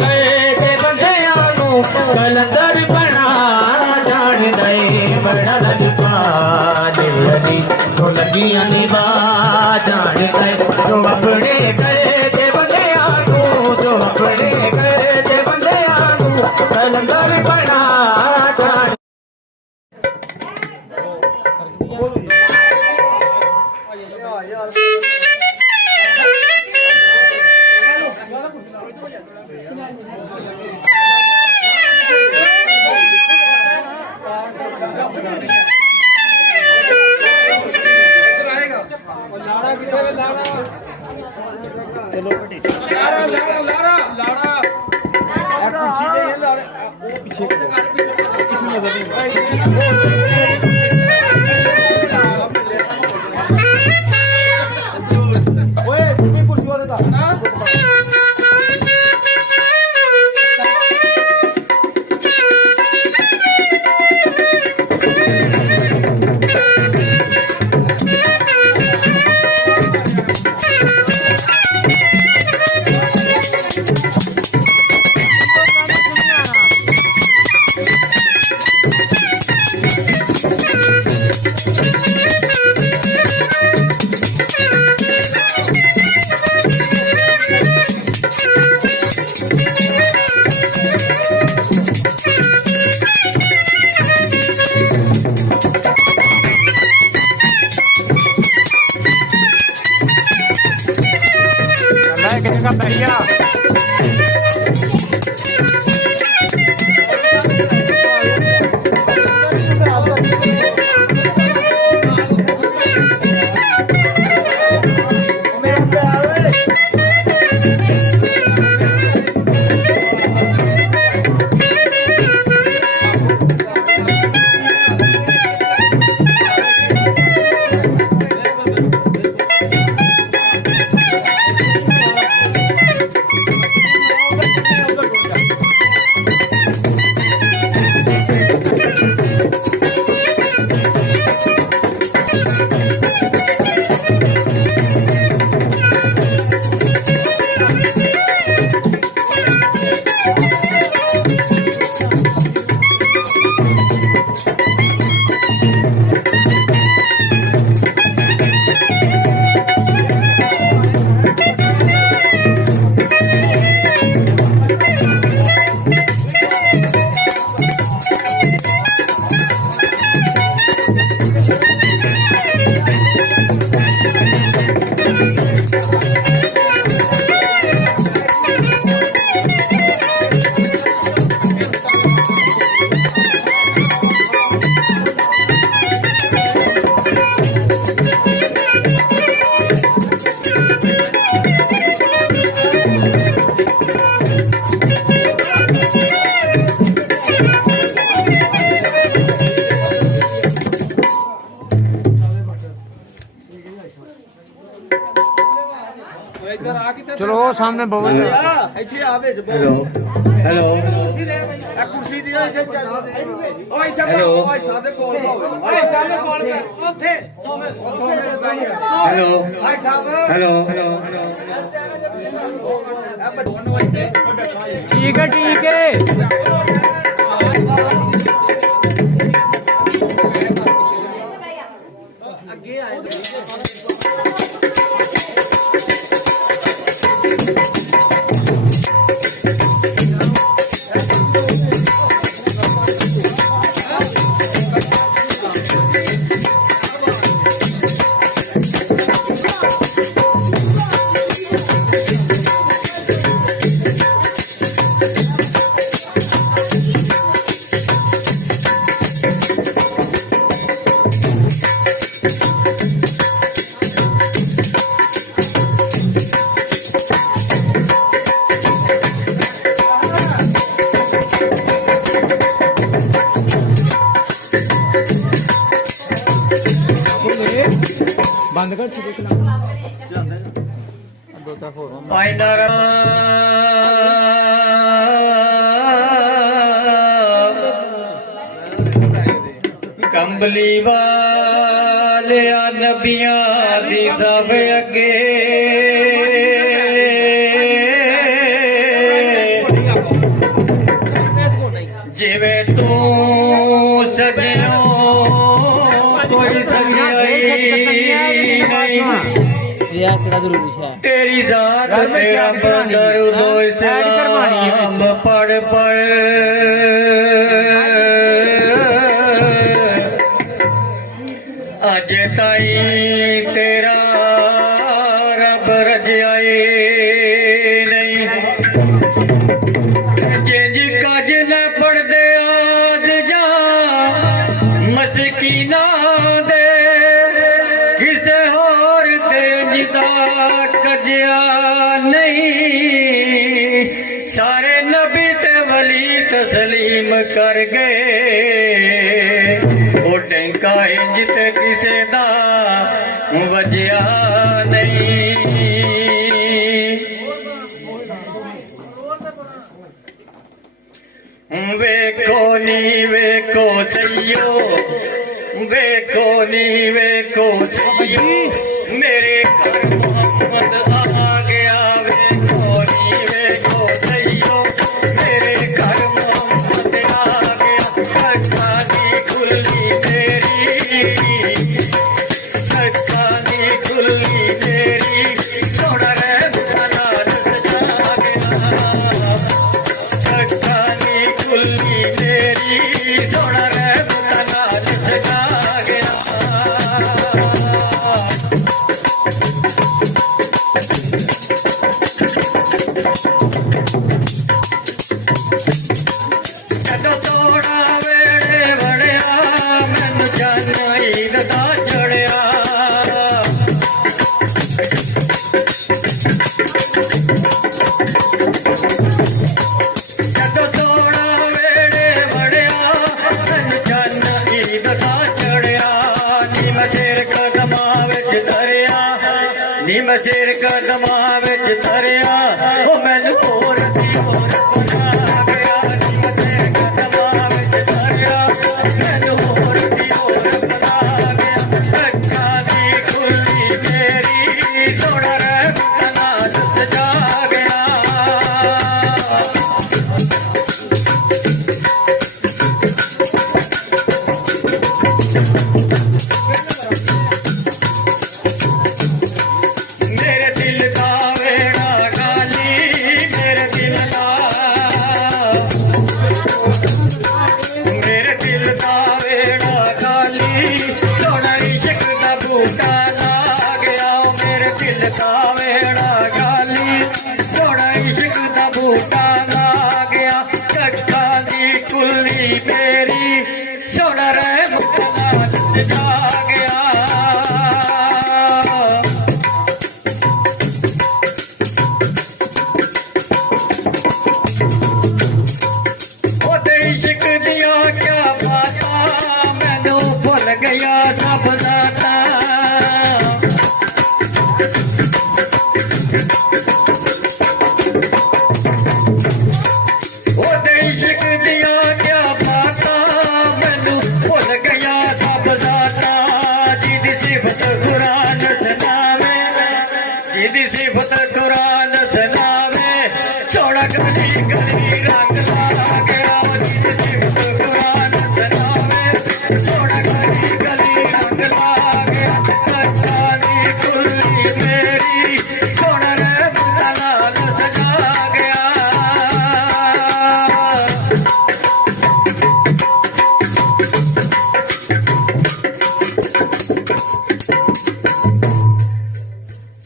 गए ते बंदियां कलंदर बना जान दे बड़ा लजपा अली तो लगियां निभा जान दे जो अपने गए ते बंदियां जो अपने गए ते बंदियां कलंदर बना जान चलो सामने बहुत हेलो हेलो कुर्सी दी ओए हेलो हेलो ओए सामने कोल ओए सामने कोल ओथे हेलो भाई साहब हेलो हेलो हेलो ठीक है बंद कर कंबली वाले नबियां दी सब अगे ਜਿਵੇਂ ਤੂੰ ਸਜਿਓ ਕੋਈ ਸਗਿਆਈ ਨਹੀਂ ਯਾਰ ਕਿਹੜਾ ਜ਼ਰੂਰੀ ਹੈ तेरी जात तेरा बदर उदोय सलाम पढ़ पढ़ अज ताई तेरा रब रजाए नहीं जिंज कज न पढ़दे आज जा मसकीना दे किसे होर ते जिदा कजिया नहीं सारे नबी ते वली तस्लीम कर गए वो टैंका इंज ते किसे दा वजया नहीं वेखो नी वेखो सैयो वेखो नी वेखो सैयो मेरे घर मोहम्मद आ गया वेखो नी वेखो सैयो मेरे घर मोहम्मद आ गया अक्खा दी खुली तेरी अक्खा दी खुली तेरी सोना रे बुखाना सजा गया अक्खा दी खुली तेरी सोना रे बुखाना सजा गया ਜਦੋਂ ਤੋੜਾ ਵੇੜੇ ਵੜਿਆ ਮੈਨੂੰ ਜਾਨਾਈ ਦਾ ਚੜਿਆ ਜਦੋਂ ਤੋੜਾ ਵੇੜੇ ਵੜਿਆ ਮੈਨੂੰ ਜਾਨਾਈ ਦਾ ਚੜਿਆ ਨੀ ਮੈਂ ਸਿਰ ਕਦਮਾਂ ਵਿੱਚ ਧਰਿਆ ਨੀ ਮੈਂ ਸਿਰ ਕਦਮਾਂ ਵਿੱਚ ਧਰਿਆ ਉਹ ਮੈਨੂੰ ਹੋਰ ਦੀ ਹੋਰ ਬਣਾ ਗਿਆ ਨੀ ਮੈਂ ਸਿਰ ਕਦਮਾਂ ਵਿੱਚ ਧਰਿਆ ਮੈਨੂੰ ਹੋਰ ਦੀ ਹੋਰ ਬਣਾ ਗਿਆ ਅੱਖਾਂ ਦੀ ਖੁੱਲੀ ਮੇਰੀ ਸੋਹਣਾ ਰਹਿ ਨਾਲ ਸਜਾ ਗਿਆ मेरे दिल का वेड़ा गाली मेरे दिल का वेड़ा गाली सोना इश्क दा बूटा ला गया मेरे दिल का वेड़ा गाली सोना इश्क दा बूटा ला गया चक्का दी कुल्ली मेरी सोना रह मुकना जा गया ਉਹਦੇ ਇਸ਼ਕ ਦੀਆਂ ਕਿਆ ਬਾਤਾਂ ਮੈਨੂੰ ਭੁੱਲ ਗਿਆ ਸਭ ਦਾਤਾ ਉਹਦੇ ਇਸ਼ਕ ਦੀਆਂ ਕਿਆ ਬਾਤਾਂ ਮੈਨੂੰ ਭੁੱਲ ਗਿਆ ਸਭ ਦਾਤਾ ਜਿਹਦੀ ਸਿਫਤ ਕੁਰਾਨ ਸੁਣਾਵੇ ਜਿਹਦੀ ਸਿਫਤ ਕੁਰਾਨ ਸੁਣਾਵੇ ਸੋਹਣਾ ਗਲੀ ਗਲੀ ਰੰਗ ਲਾ ਗਿਆ ਜਿਹਦੀ ਸਿਫਤ ਕੁਰਾਨ ਸੁਣਾਵੇ ਸੋਹਣਾ ਗਲੀ ਗਲੀ ਰੰਗ ਲਾ ਗਿਆ ਅੱਖਾਂ ਦੀ ਖੁੱਲੀ ਮੇਰੀ ਸੋਹਣਾ ਰਹਿ ਨਾਲ ਸਜਾ ਗਿਆ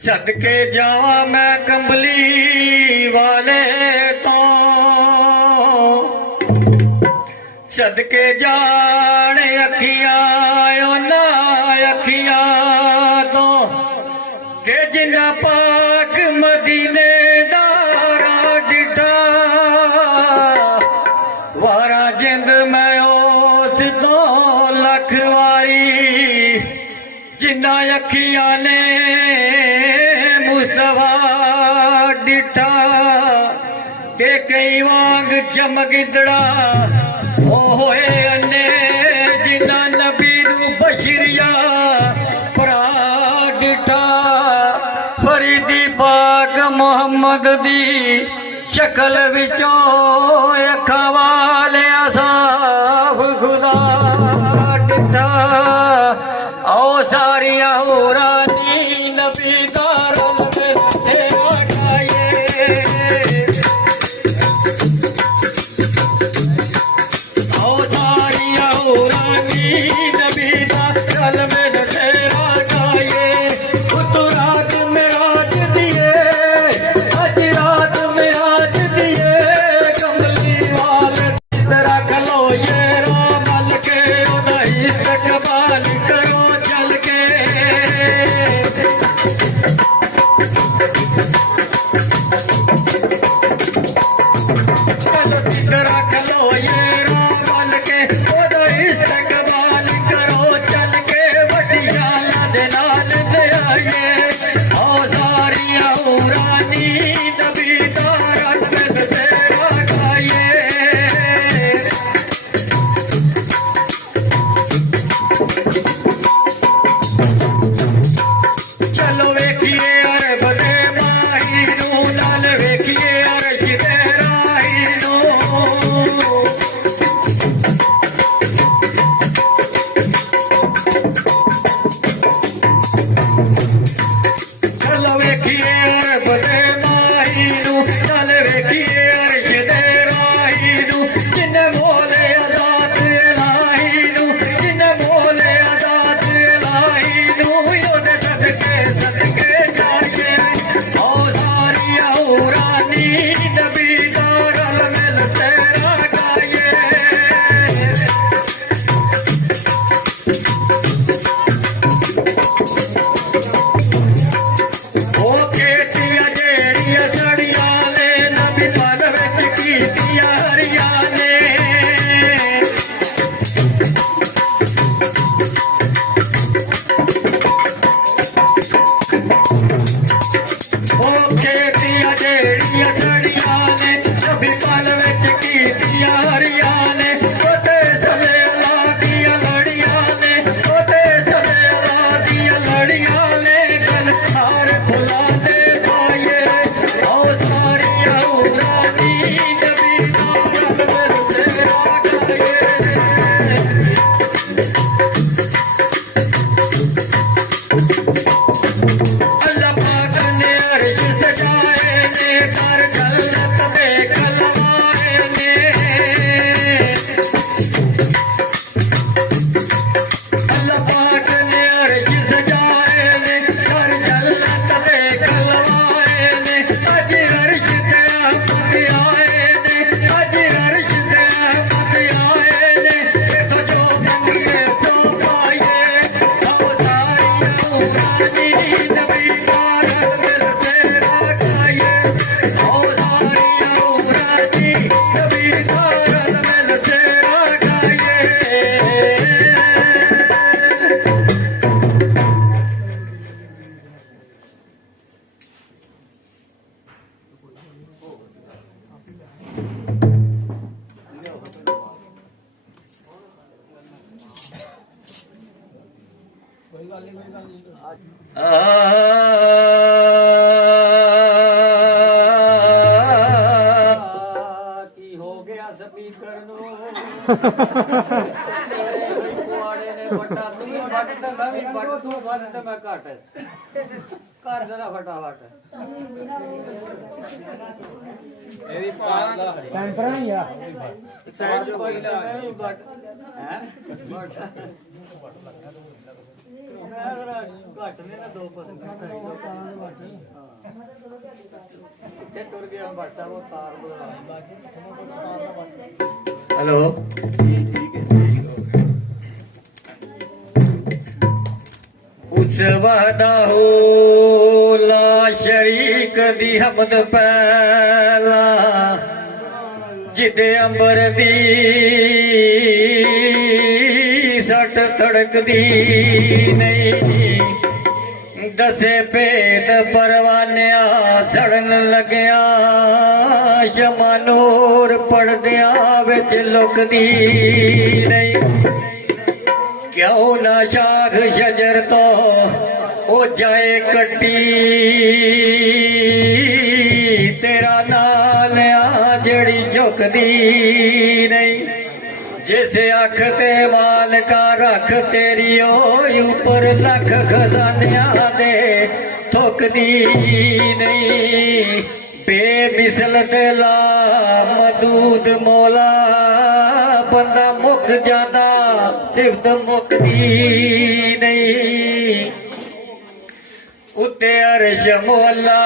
सदके जावा मैं कंबली वाले तो सदके जाने अखियां ना अखियां तो ते जिन्ना पाक मदीने दारा डिठा वारा जिंद मैं उस तो लख वारी जिन्ना अखियां ने मुस्तफा डिठा ते कई वांग चमगिदड़ा ओ होए अन्ने जिन्ना नबी नू बशरिया भरा डिठा फरीदी पाक मुहम्मद दी शक्ल विचों अखां वाले असां ਚੱਲ ਵੇਖੀਏ ਅਰਬ ਦੇ ਮਾਹੀ ਨੂੰ, ਚੱਲ ਵੇਖੀਏ ਅਰਸ਼ ਦੇ ਰਾਹੀ ਨੂੰ, ਜਿੰਨੇ ਮੋਲੇ ਆਜ਼ਾਦ ਇਲਾਹੀ ਨੂੰ, ਜਿੰਨੇ ਮੋਲੇ ਆਜ਼ਾਦ ਇਲਾਹੀ ਨੂੰ, ਉਹਦੇ ਸਦਕੇ ਜਾਈਏ। ਆਓ ਸਾਰੀਆਂ ਹੁਰਾਨੀ ਨਬੀ ਦਾ ਰਲ ਮਿਲ ਤੇਰਾ ਗਾਈਏ। ਉਹ ਖੇਤੀਆਂ ਜਿਹੜੀਆਂ ਸੜੀਆਂ ਨੇ, ਨਬੀ ਪਲ ਵਿੱਚ ਕੀਤੀਆਂ ਹਰੀਆਂ ਨੇ। ਉਹ ਖੇਤੀਆਂ ਜਿਹੜੀਆਂ ਸੜੀਆਂ ਨੇ, ਨਬੀ ਪਲ ਵਿੱਚ ਕੀਤੀਆਂ ਹਰੀਆਂ ਨੇ। ਉਹਤੇ ਥੱਲੇ ਅੱਲਾਹ ਦੀਆਂ ਲੜੀਆਂ ਨੇ, ਉਹਤੇ ਥੱਲੇ ਅੱਲਾਹ ਦੀਆਂ ਲੜੀਆਂ ਨੇ। ਗਲ ਸਾਰੇ ਫੁੱਲਾਂ ਦੇ ਪਾਈਏ। ਆਓ ਸਾਰੀਆਂ ਹੁਰਾਂ ਦੀ ਨਬੀ ਦਾ ਰਲ ਮਿਲ ਤੇਰਾ ਗਾਈਏ। ਅੱਲਾਹ ਪਾਕ ਨੇ ਅਰਸ਼ ਸਜਾਏ ਨੇ, ਕਰ ਜੰਨਤ ਦੇ ਕਲਵਾਏ ਨੇ। ਅੱਲਾਹ ਪਾਕ ਨੇ ਅਰਸ਼ ਸਜਾਏ ਨੇ, ਕਰ ਜੰਨਤ ਦੇ ਕਲਵਾਏ ਨੇ। ਅੱਜ ਅਰਸ਼ ਤੇ ਆਫਤ ਆਏ ਨੇ, ਅੱਜ ਅਰਸ਼ ਤੇ ਆਫਤ ਆਏ ਨੇ। ਇੱਥੋਂ ਜੋ ਮੰਗੀਏ ਸੋ ਪਾਈਏ। ਆਓ ਸਾਰੀਆਂ ਹੁਰਾਂ ਦੀ ਨਬੀ ਦਾ ਰਲ ਮਿਲ ਤੇਰਾ ਗਾਈਏ। ਆਓ ਸਾਰੀਆਂ ਹੁਰਾਂ ਦੀ ਨਬੀ ਦਾ ਰਲ ਮਿਲ ਤੇਰਾ ਗਾਈਏ। ਕੀ ਹੋ ਗਿਆ ਸਪੀਕਰ ਨੂੰ? ਕੁਆੜੇ ਨੇ ਵੱਡਾ ਤੂੰ ਵੀ ਵੱਟ ਤੇ ਮੈਂ ਵੀ ਵੱਟ, ਤੂੰ ਵੱਟ ਤੇ ਮੈਂ ਘੱਟ। ਕਰ ਜਰਾ ਫਟਾਫਟ। ਇਹਦੀ ਪਾਸ ਟੈਂਪਰਾਂ ਹੀ ਆ ਸਾਈਡ ਕੋਈ ਨਾ ਮੈਂ ਵੀ ਵੱਟ ਹੈ ਵੱਟ। ਮੈਂ ਜਰਾ ਘੱਟ ਨੇ ਨਾ 2% ਇੱਥੇ ਟੁਰ ਗਿਆ ਵੱਟਾ ਉਹ ਤਾਰ ਬਣਾ। ਹੈਲੋ ਉਸ ਵਹਦਾਹੁ ਲਾ ਸ਼ਰੀਕ ਦੀ ਹਮਦ ਪਹਿਲਾ, ਜਿਦੇ ਅੰਬਰ ਦੀ ਸੱਟ ਧੜਕਦੀ ਨਹੀਂ। ਦਸੇ ਭੇਦ ਪਰਵਾਨਿਆਂ ਸੜਨ ਲੱਗਿਆ, ਸ਼ਮਾ ਨੂਰ ਪੜਦਿਆਂ ਵਿੱਚ ਲੁਕਦੀ ਨਹੀਂ। ਕਿਉਂ ਨਾ ਸ਼ਾਖ ਸ਼ਜਰ ਤੋਂ ਉਹ ਜਾਏ ਕੱਟੀ, ਤੇਰਾ ਨਾਂ ਲਿਆ ਜਿਹੜੀ ਝੁਕਦੀ ਨਹੀਂ। ਜਿਸ ਅੱਖ ਤੇ ਮਾਲਕਾ ਰੱਖ ਤੇਰੀ ਓਏ ਉੱਪਰ ਲੱਖ ਖਜ਼ਾਨਿਆਂ ਦੇ ਥੁੱਕਦੀ ਨਹੀਂ। ਬੇਮਿਸਲ ਤੇ ਲਾ ਮਦੂਦ ਮੌਲਾ, ਬੰਦਾ ਮੁੱਕ ਜਾਂਦਾ ਸਿਫਤ ਮੁੱਕਦੀ ਨਹੀਂ। ਉੱਤੇ ਅਰਸ਼ ਮੋਲਾ,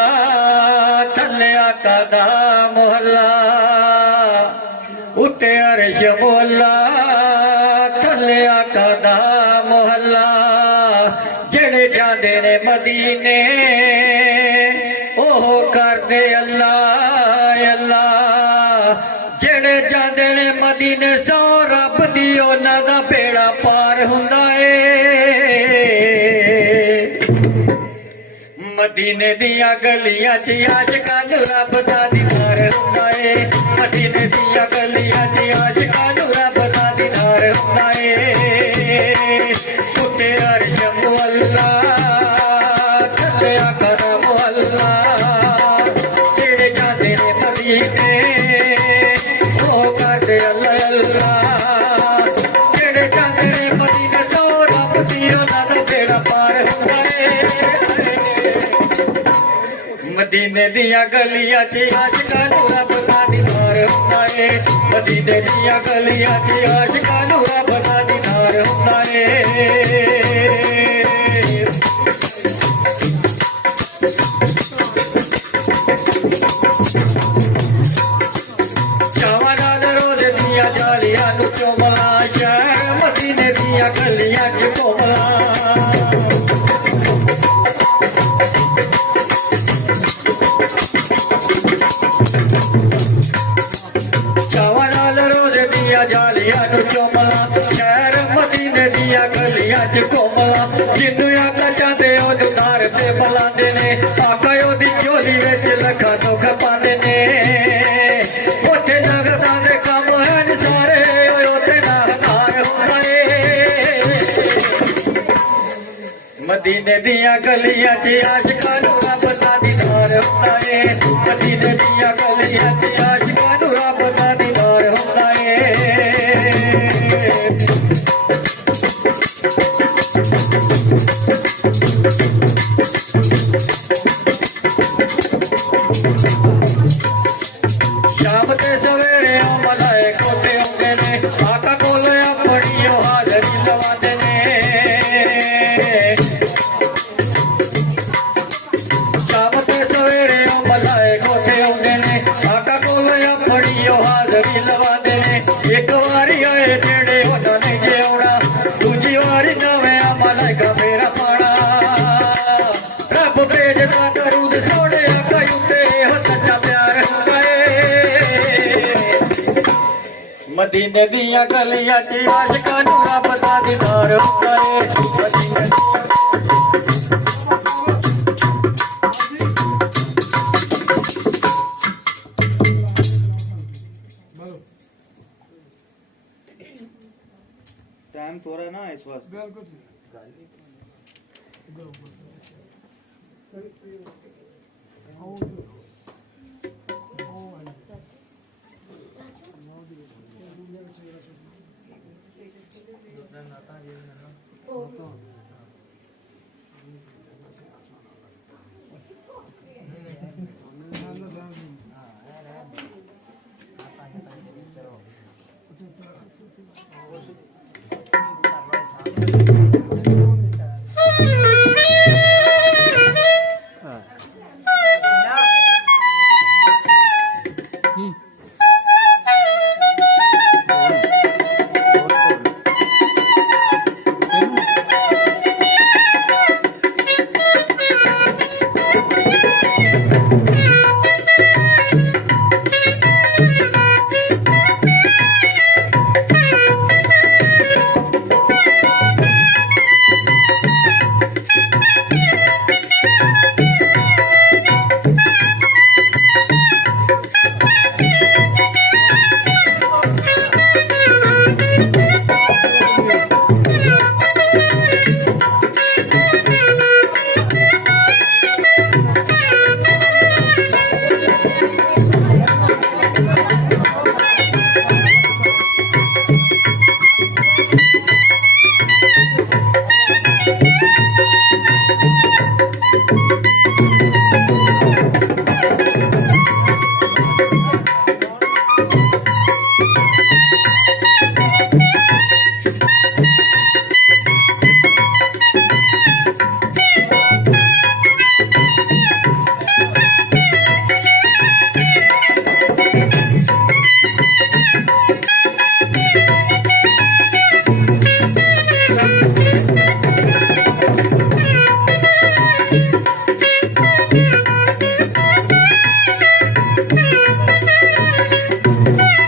ਥੱਲੇ ਆਕਾ ਦਾ ਮੋਹਲਾ। ਉੱਤੇ ਅਰਸ਼ ਮੋਲਾ, ਥੱਲੇ ਆਕਾ ਦਾ ਮੋਹਲਾ। ਜਿਹੜੇ ਜਾਂਦੇ ਨੇ ਮਦੀਨੇ ਉਹ ਕਰਦੇ ਅੱਲਾ ਅੱਲਾ। ਜਿਹੜੇ ਜਾਂਦੇ ਨੇ ਮਦੀਨੇ ਸੋ ਰੱਬ ਦੀ ਉਹਨਾਂ ਦਾ ਬੇੜਾ ਪਾਰ ਹੁੰਦਾ ਏ। ਮਦੀਨੇ ਦੀਆਂ ਗਲੀਆਂ 'ਚ ਆਸ਼ਿਕਾਂ ਨੂੰ ਰੱਬ ਦਾ ਦੀਦਾਰ ਹੁੰਦਾ ਏ। ਮਦੀਨੇ ਦੀਆਂ ਗਲੀਆਂ 'ਚ ਆਸ਼ਿਕਾਂ ਨੂੰ ਰੱਬ ਦਾ ਦੀਦਾਰ ਹੁੰਦਾ ਏ। ਉੱਤੇ ਅਰਸ਼ ਮੁਅੱਲਾ, ਥੱਲੇ ਕਰਮ ਅੱਲਾ। ਜਿਹੜੇ ਜਾਂਦੇ ਨੇ ਮਦੀਨੇ ਉਹ मदीने दिया गलियां च आशिकां नूं रब दा दीदार हुंदा है मदीने दिया गलियां च आशिकां नूं रब दा दीदार हुंदा है चावां नाल रोज़ दिया जालियां नूं चुमला शहर मदीने दिया गलियां च घुमला जालियां नूं चुमला शहर मदीने दिया गलियां च घुमला जिन्नू आका चाहते ओनू धार ते बुलांदे ने आका ओदी झोली विच लखां सुख पांदे ने उत्थे नगदां दे कम हैन सारे उत्थे नादार हुंदा ए मदीने दिया गलियां च आशिकां नूं रब दा दीदार हुंदा ए मदीने दिया गलियां च आशिकां नूं रब दा दीदार हुंदा ए शाम ते सवेरे मलाए कोठे आउंदे ने आका कोल अपनी हाजरी लवांदे ने शाम ते सवेरे मलाए कोठे आउंदे ने आका कोल अपनी हाजरी लवांदे ने एक वारी आए जेड़े उन्हां ने जे आउणा दूजी वारी नवें मलाइका फेरा पाना रब भेजदा दरूद सोहणे आका उत्ते हो सच्चा प्यार हुंदा मदीने दिया गलियां च आशिकां नूं रब दा दीदार हुंदा है मदीने टाइम थोड़ा ना इस वक्त बिल्कुल Thank you.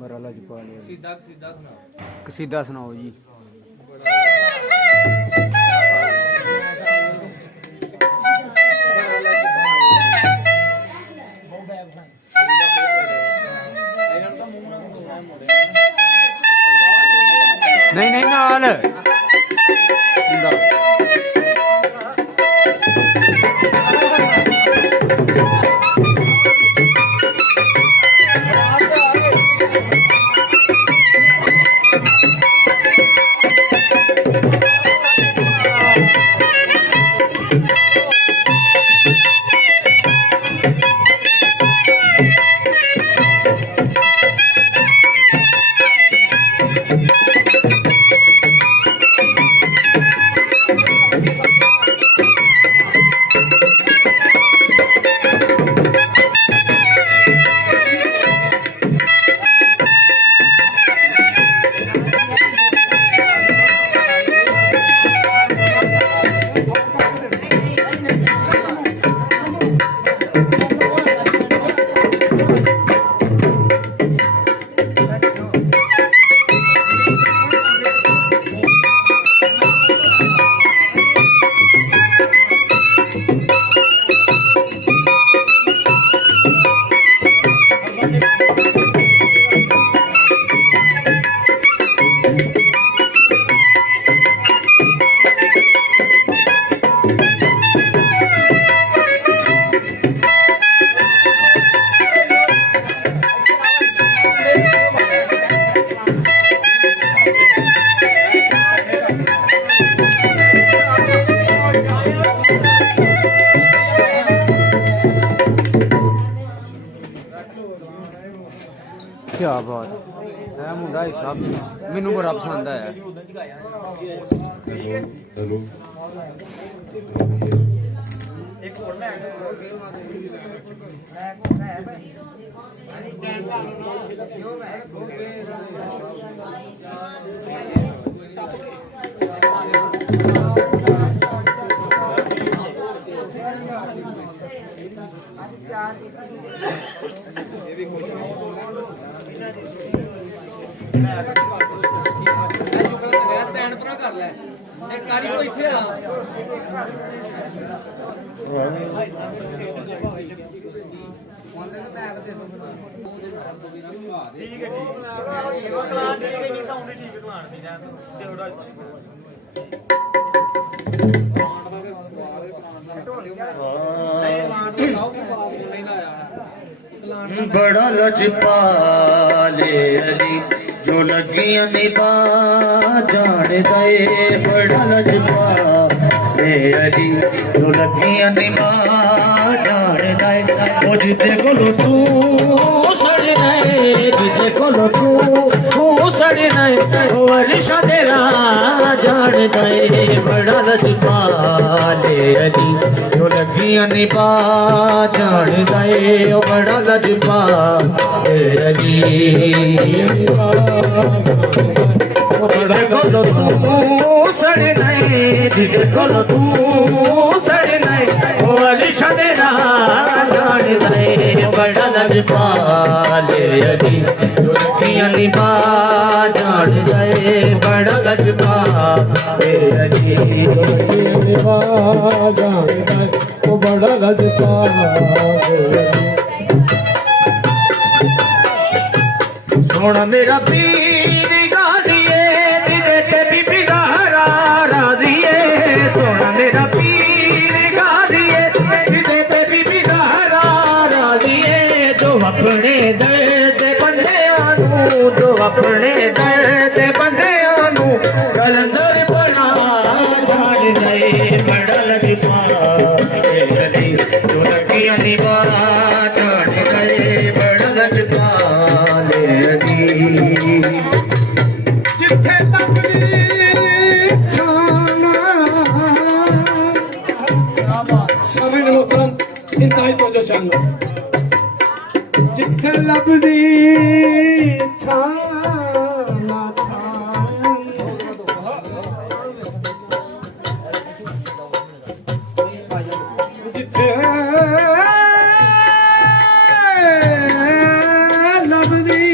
ਬਰਾ ਲਜਪਾਲ ਕਸੀਦਾ ਸੁਣਾਓ ਜੀ। ਨਹੀਂ ਨਹੀਂ ਨਾਲ क्या बात है मुंडा हिसाब मैनू बड़ा पसंद आया। बड़ा लजपाले अली जो लगियां निभा जान दे, बड़ा लजपाले अली जो लगियां निभा जान दे। ओ जिते कोलो तू सड़ना है, जिते कोलो तू सड़ना है, ओ वर्षा तेरा जानदा है बड़ा लजपाले अली जो लगियां निभा जानदा है ओ बड़ा लजपाले अली देखो तू सड़े नहीं देखो तू सड़े नहीं ओ अली शदेरा जानदा है बड़ा लजपाले अली जो लगियां निभा जानदा है बड़ा लजपाले अली निभा जानदा है वो बड़ा लजपाले सोना मेरा पीर गाजी है दिले ते बीबी ज़हरा राजी है सोना मेरा पीर गाजी है दिले ते बीबी ज़हरा राजी है जो अपने दर्द बंदियां जो अपने दर्द बंदियां कलंदर बना जान दे बड़ा लजपाले अली जो लगियां निभा जान दे बड़ा लजपाले जिथे तक शामिल मोहतरम इंतहाई तवज्जो चाहूंगा जिथे लभदी थाना जिथे लभदी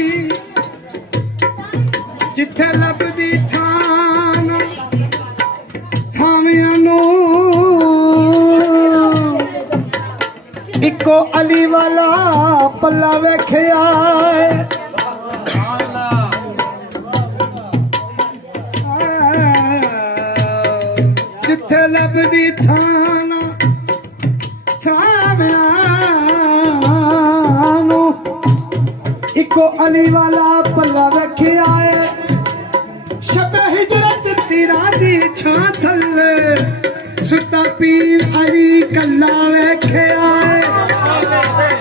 जिथे लभदी थाना थामियां नू इको अली वाला पल्ला वेखिया जिथे लभदी थाना थामियां नू इको अली वाला पल्ला वेखिया शबे हिजरत तीरा दी छां थल्ले सुता पीर अली कल्ला वेखिया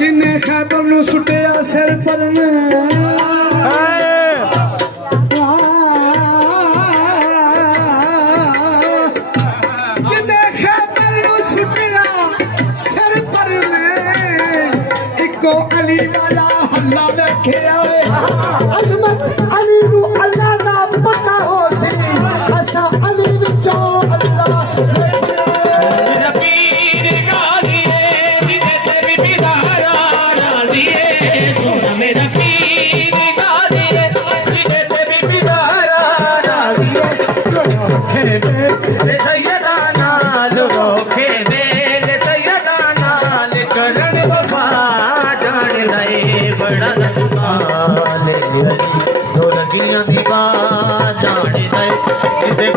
जिन्ने खैबर नू सुटिया सिर पर जिन्ने खैबर नू सुटिया सिर पर इको अली वाला हल्ला वेखिया अजमत अली नू अल्लाह दा पता हो सी असा अली विचों अल्लाह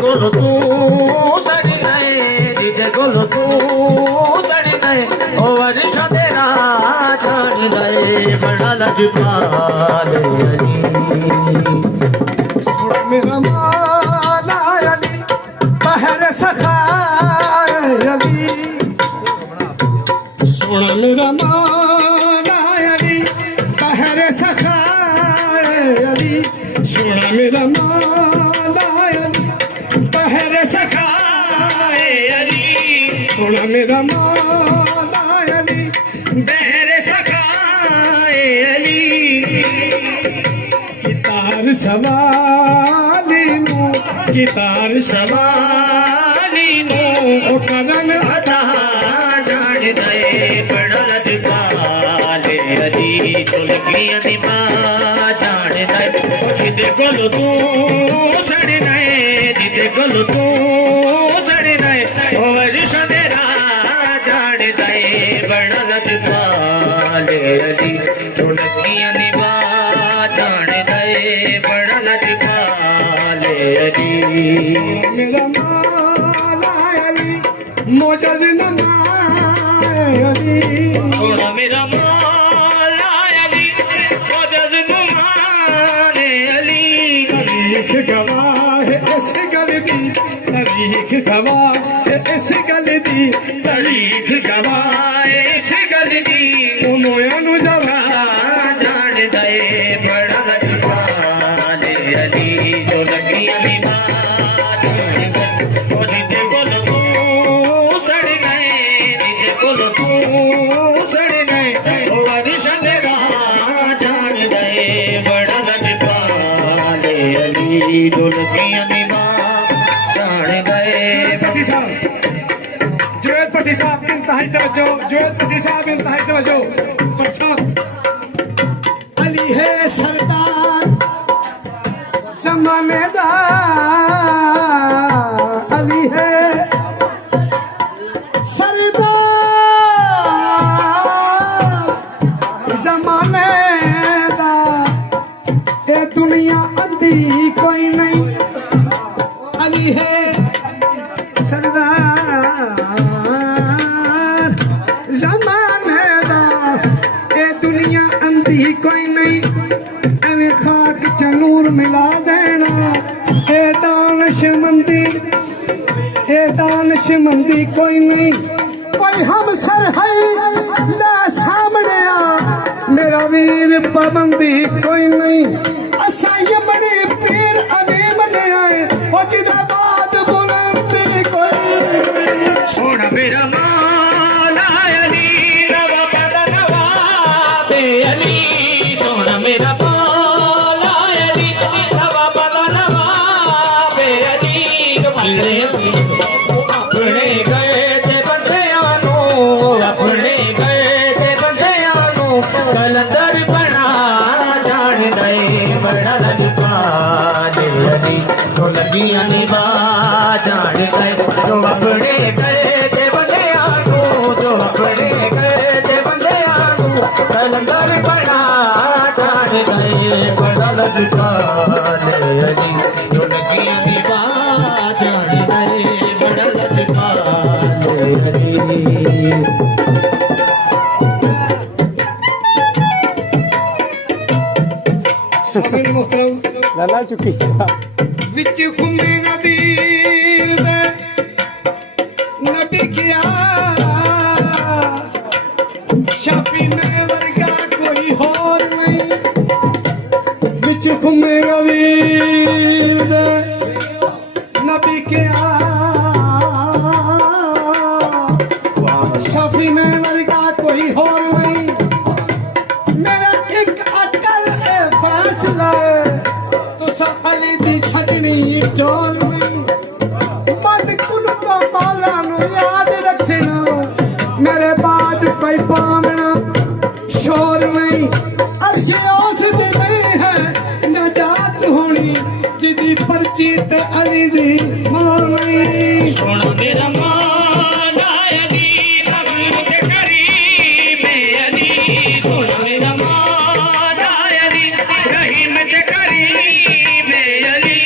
गोलो तू सड़ी गए दीजे गोलो तू सड़ी गए ओ वर्ष तेरा जान गए बड़ा लजपाले अली सुन मेरा मौला अली बहर सखा अली सुन मेरा मौला अली बहर सखा अली सुन मेरा मौला अली बहर सखा अली सुन मेरा मौला अली बहर सखा अली कितार सवाली नो ओ करन अदा जान दे बड़ा लजपाले अली चुलगियां निभा जान दे जिदे कोल तू सड़ नए जिदे कोल तू सड़ नए ओ वर्ष तेरा जान दे बड़ा लजपाले अली चुलगियां निभा जान दे बड़ा लजपाले अली मेरा मौला अली मोजज नमाए अली सोना मेरा मौला अली मोजज नुमाने अली तारीख गवाह इस गल दी तारीख गवाह इस गल दी तारीख गवाह इस गल दी ओ मोया नु जवा जान दे बड़ा लजपाले अली जो लगियां निभा जान जो लगियां निभा जान गए पति साहब जुवैद पति साहब इंतहाई तवज्जो जुवैद पति साहब इंतहाई तवज्जो प्रसाद अली है सरदार जमानेदार अली है सरदार जमानेदार ये दुनिया अंधी कोई नहीं अली है सरदार जमानेदार ये दुनिया अंधी कोई नहीं एवं खाक च नूर मिला देना ए दानशमंदी कोई नहीं कोई हम सर है ना सामने आ मेरा वीर पाबंदी कोई नहीं असा यमने पीर अली मने आए ओ जिंदाबाद बुलंदी कोई सोना मेरा मौला अली नवाब नवाबे अली सोना मेरा मौला अली नवाब नवाबे अली अपने गए ते बंदियां नू अपने गए ते बंदियां नू कलंदर बना जान गए बड़ा लजपाल अली तो लगियां निभा जान गए जो अपने गए ते बंदियां नू जो अपने गए ते बंदियां नू कलंदर बना जान गए बड़ा लजपाल अली तो लगियां निभा जान गए बड़ा लजपाल अली साबिर मोहतरम लाला चुकी विच खुमे गदीर दे नबी किया शाफी में वर्गा कोई होर नहीं विच खुमे गदीर दे नबी किया शाफी में वर्गा कोई होर नहीं मेरा एक अकल है फैसला तो सब अली दी छटनी टोल में मत कुल को मौला नु याद रखना मेरे बाद कोई पावना शोर नहीं अर्श औस दी नहीं है नजात होनी जिदी पर्ची ते अली दी मोर नहीं सोना मेरा मौला अली नबी के करीम अली सोना मेरा मौला अली रहीम के करीम अली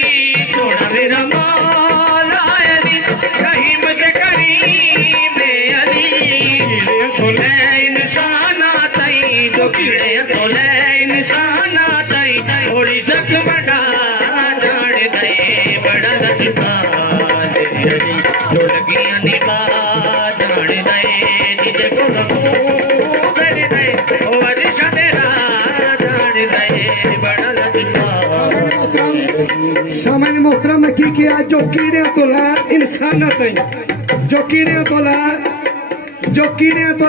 सोना मेरा मौला अली रहीम के करीम अली तोले इंसान तई जो कीड़े तोले इंसान तई थोड़ी शक बड़ा जान गए बड़ा लजपाल अली जो लगियां निभा जान गए जिदे को रखू कर गए ओ अरिश तेरा जान गए बड़ा लजपाल सामने मोहतरम की किया जो कीड़े तो ला इंसान तई जो कीड़े तो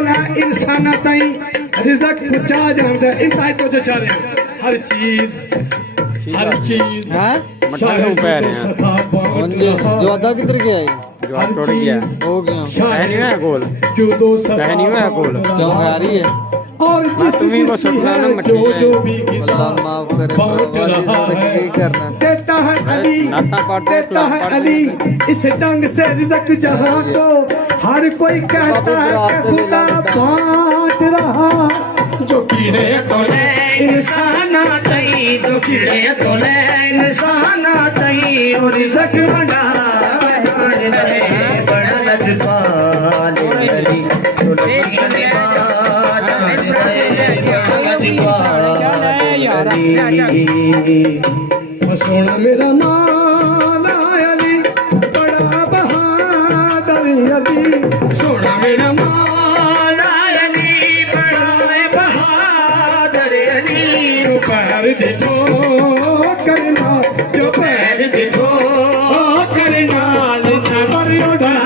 ला इंसान तई रिज़्क पहुंचा जानदा इंतहा तो जो चाहे हर चीज हैं मटन पे रहे जो आधा किधर गया है जो आप टूट गया हो गया है नहीं है गोल जो दो है नहीं है गोल क्यों आ रही है और जिस तुम्ही को सुल्तान मची है अल्लाह माफ करे वादी करना देता है अली नाता काट देता है अली इस ढंग से रिज़्क जहां को हर कोई कहता है कि खुदा बांट रहा जो कीड़े तोले इंसान तई जो कीड़े तोले इंसान तई और रिज़्क बड़ा जान गए बड़ा लजपाल अली जो लगियां निभा जान गए बड़ा लजपाल अली सुन मेरा मौला अली बड़ा बहादुर अली सोना मेरा मौला अली बड़ा बहादुर अली पैर दे करना जो पैर दे करना पर उड़ा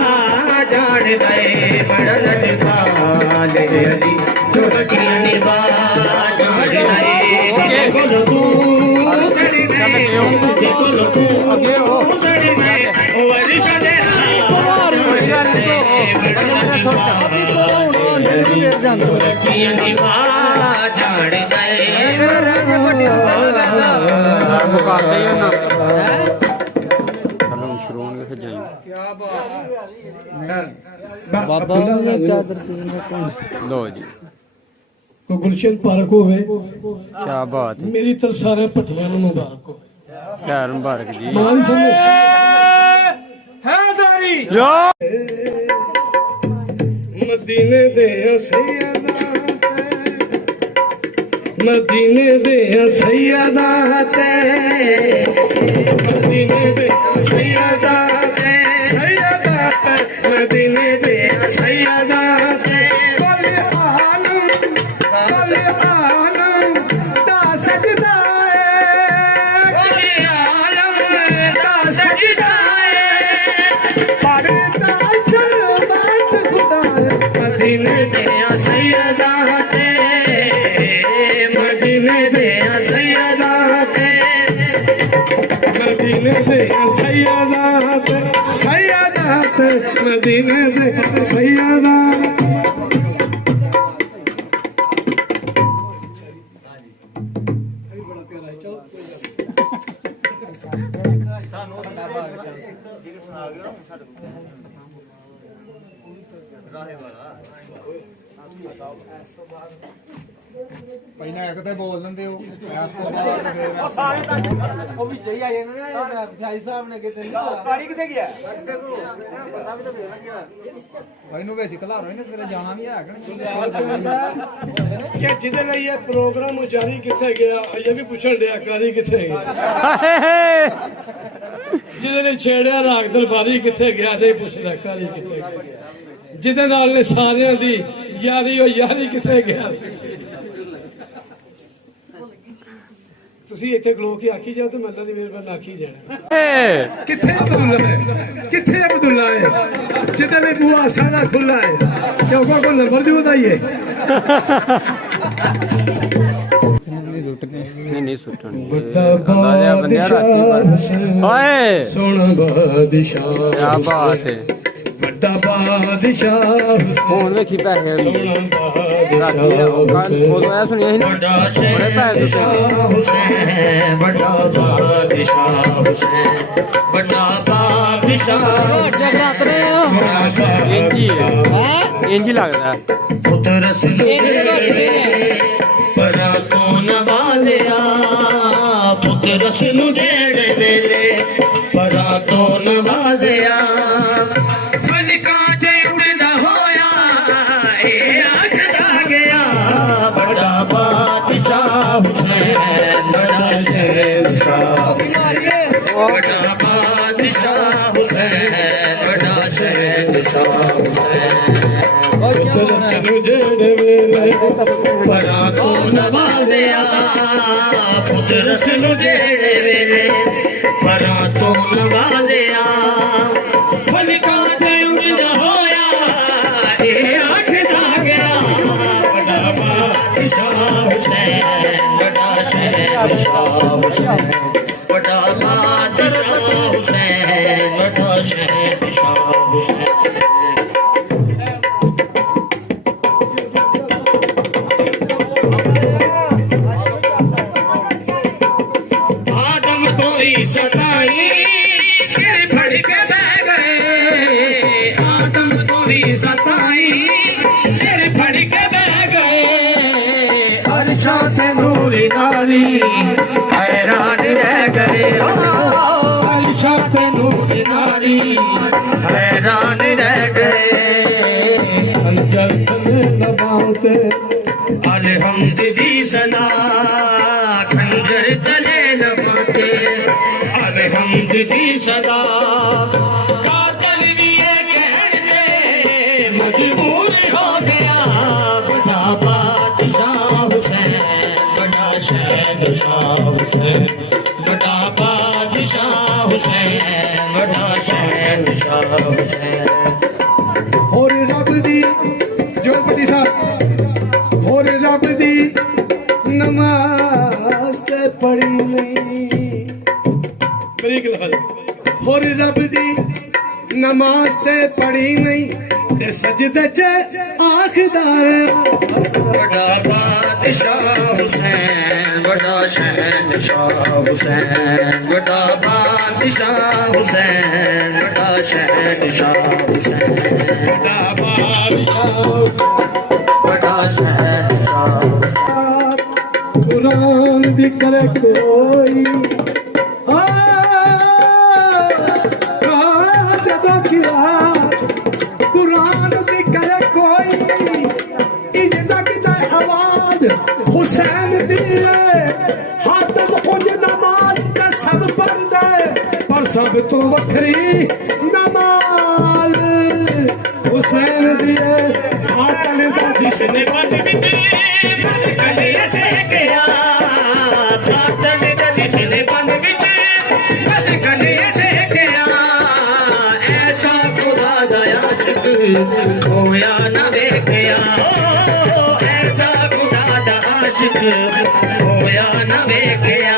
जान गए बड़ा लजपाल अली जो लगियां निभा जान गए को तू कर गए जिथे कोल तू सड़ी गए ओ वर्ष दे बाबा चादर लो जी को गुलशन पार्क होवे क्या बात है मेरी तरफ सारे भट्टियां ਨੂੰ मुबारक हो खैर मुबारक जी मान समझ मदीने दे सैयदा मदीने दे सैयदा मदीने दे सैयदा सैयदा मदीने दे सैयदा कल आलम दा सजदा कल आलम दा सजदा मदीने दे सैयदा मदीने दे सैयदा मदीने दे सैयदा सैयदा मदीने दे सैयदा ਪਹਿਲਾਂ ਇੱਕ ਤੇ ਬੋਲ ਦਿੰਦੇ ਹੋ ਇਸ ਤੋਂ ਬਾਅਦ ਉਹ ਵੀ ਸਹੀ ਆ ਜਾਣਾ ਨਾ ਭਾਈ ਸਾਹਿਬ ਨੇ ਕਿਤੇ ਗਾੜੀ ਕਿੱਥੇ ਗਿਆ ਇਹਨੂੰ ਵਿੱਚ ਖਲਾਰੋ ਇਹਨੇ ਤੇਰੇ ਜਾਣਾ ਵੀ ਹੈ ਕਿ ਜਿਹਦੇ ਲਈ ਇਹ ਪ੍ਰੋਗਰਾਮ ਜਾਰੀ ਕਿੱਥੇ ਗਿਆ ਇਹ ਵੀ ਪੁੱਛਣ ਡਿਆ ਕਾਰੀ ਕਿੱਥੇ ਗਿਆ ਜਿਹਦੇ ਨੇ ਛੇੜਿਆ ਰਾਗ ਦਰਬਾਰੀ ਕਿੱਥੇ ਗਿਆ ਤੇ ਪੁੱਛਦਾ ਕਾਰੀ ਕਿੱਥੇ ਗਿਆ ਜਿਹਦੇ ਨਾਲ ਨੇ ਸਾਰਿਆਂ ਦੀ ਯਾਰੀ ਉਹ ਯਾਰੀ ਕਿੱਥੇ ਗਿਆ ਤੁਸੀਂ ਇੱਥੇ ਖਲੋ ਕੇ ਆਖੀ ਜਾਓ ਤੇ ਮੱਲਾ ਦੀ ਮਿਹਰਬਾਨੀ ਆਖੀ ਜਾਣਾ ਕਿੱਥੇ ਅਬਦੁੱਲਾ ਹੈ ਜਿਹਦੇ ਲਈ ਬੂਹਾ ਸਾਰਾ ਖੁੱਲਾ ਹੈ ਕਿਉਂਕਿ ਕੋਈ ਨੰਬਰ ਜੂਦਾ ਹੀ ਹੈ नहीं सुटन बंदिया राती सोना बादशाह क्या बात है बड़ा बादशाह फोन वेखी पैसे सोना बोलो सुनिया ही ना बड़े पैसे हुसैन बड़ा बादशाह हुसैन बड़ा बादशाह इंज लगता है पुत्र परा तो नवाज़िया पुत्र रसनू जेड़े वेले परा तो नवाज़िया फलका जे उड़दा होया ए आखदा गया बड़ा बादशाह हुसैन बड़ा शहंशाह बड़ा बादशाह हुसैन बड़ा शहंशाह हुसैन रसनू जेड़े वेले परा तो नवाज़िया पुत्र रसनू जेड़े वेले परा तो नवाज़िया फलका जे उड़दा होया ए आखदा गया बड़ा बादशाह हुसैन बड़ा शहंशाह हुसैन बड़ा बादशाह हुसैन बड़ा शहंशाह हुसैन सताई सिर फड़ के बह गए आदम तो भी सताई सिर फड़ के बह गए अर्शा थे नूरी नारी हैरान रह गए अर्शा थे नूरी नारी हैरान रह गए अंजर थले नबाते अलहम्द दी सना खंजर चले नबाते अलहम्द दी सदा कातल भी ये कहने मजबूर हो गया बड़ा बादशाह हुसैन बड़ा शहंशाह हुसैन बड़ा बादशाह हुसैन बड़ा शहंशाह हुसैन और रब दी जो बड़ी सा और रब दी नमाज ते पढ़ी नहीं बरीक लफज होर रब दी नमाज ते पढ़ी नहीं ते सजदे च आखदार बड़ा बादशाह हुसैन बड़ा शहनशाह हुसैन बड़ा बादशाह हुसैन बड़ा शहनशाह हुसैन बड़ा बादशाह बड़ा शहनशाह हुसैन कुरान दी करे कोई जदों कुरान दी करे कोई इंज लगदा आवाज हुसैन दी हातम उंज नमाज का सब पढ़ दे पर सब तो वखरी नमाज हुसैन दी आ चलदा जिसने बंद विच बस कले से किया जिसने बंद विच बस कले से किया ऐसा खुदा दा आशिक होया ना वेखिया ऐसा खुदा दा आशिक होया ना वेखिया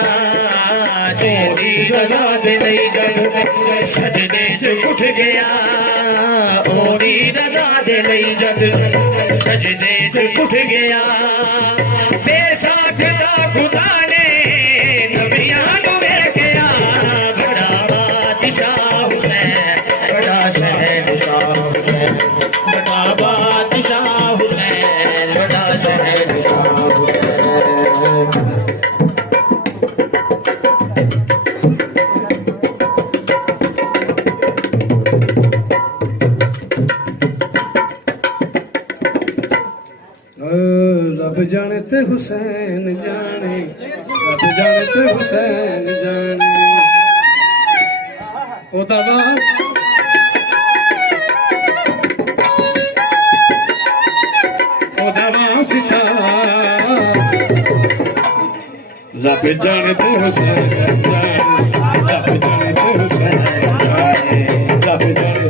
तेरी रज़ा दे लई जद सजदे च उठ गया ओरी रज़ा दे लई जद सजदे च उठ गया बेसाख दा खुदा ने नबियां नू वेखिया बड़ा बादशाह हुसैन बड़ा शहनशाह हुसैन बड़ा बादशाह हुसैन बड़ा शहनशाह हुसैन रब जाने ते हुसैन जाने रब जाने ते हुसैन जाने ओदा वास्ता रब जाने ते हुसैन जाने रब जाने ते हुसैन जाने रब जाने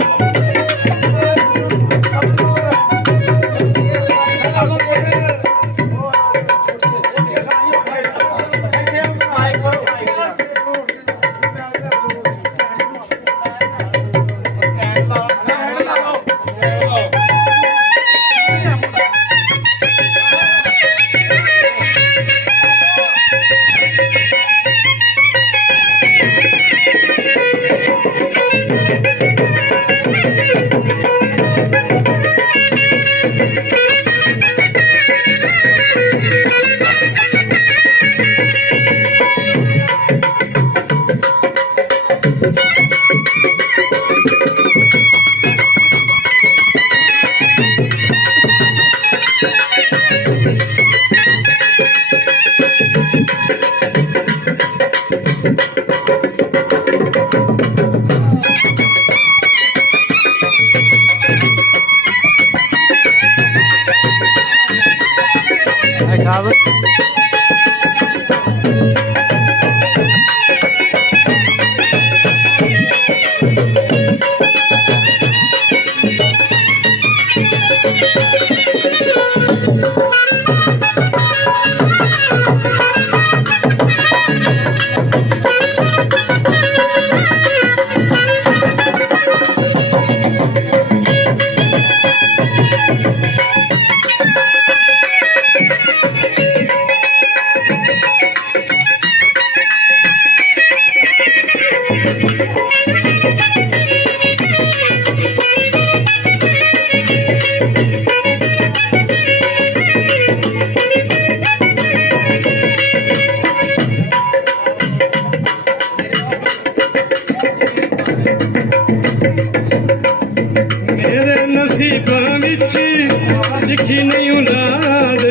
लिखी नहीं औलाद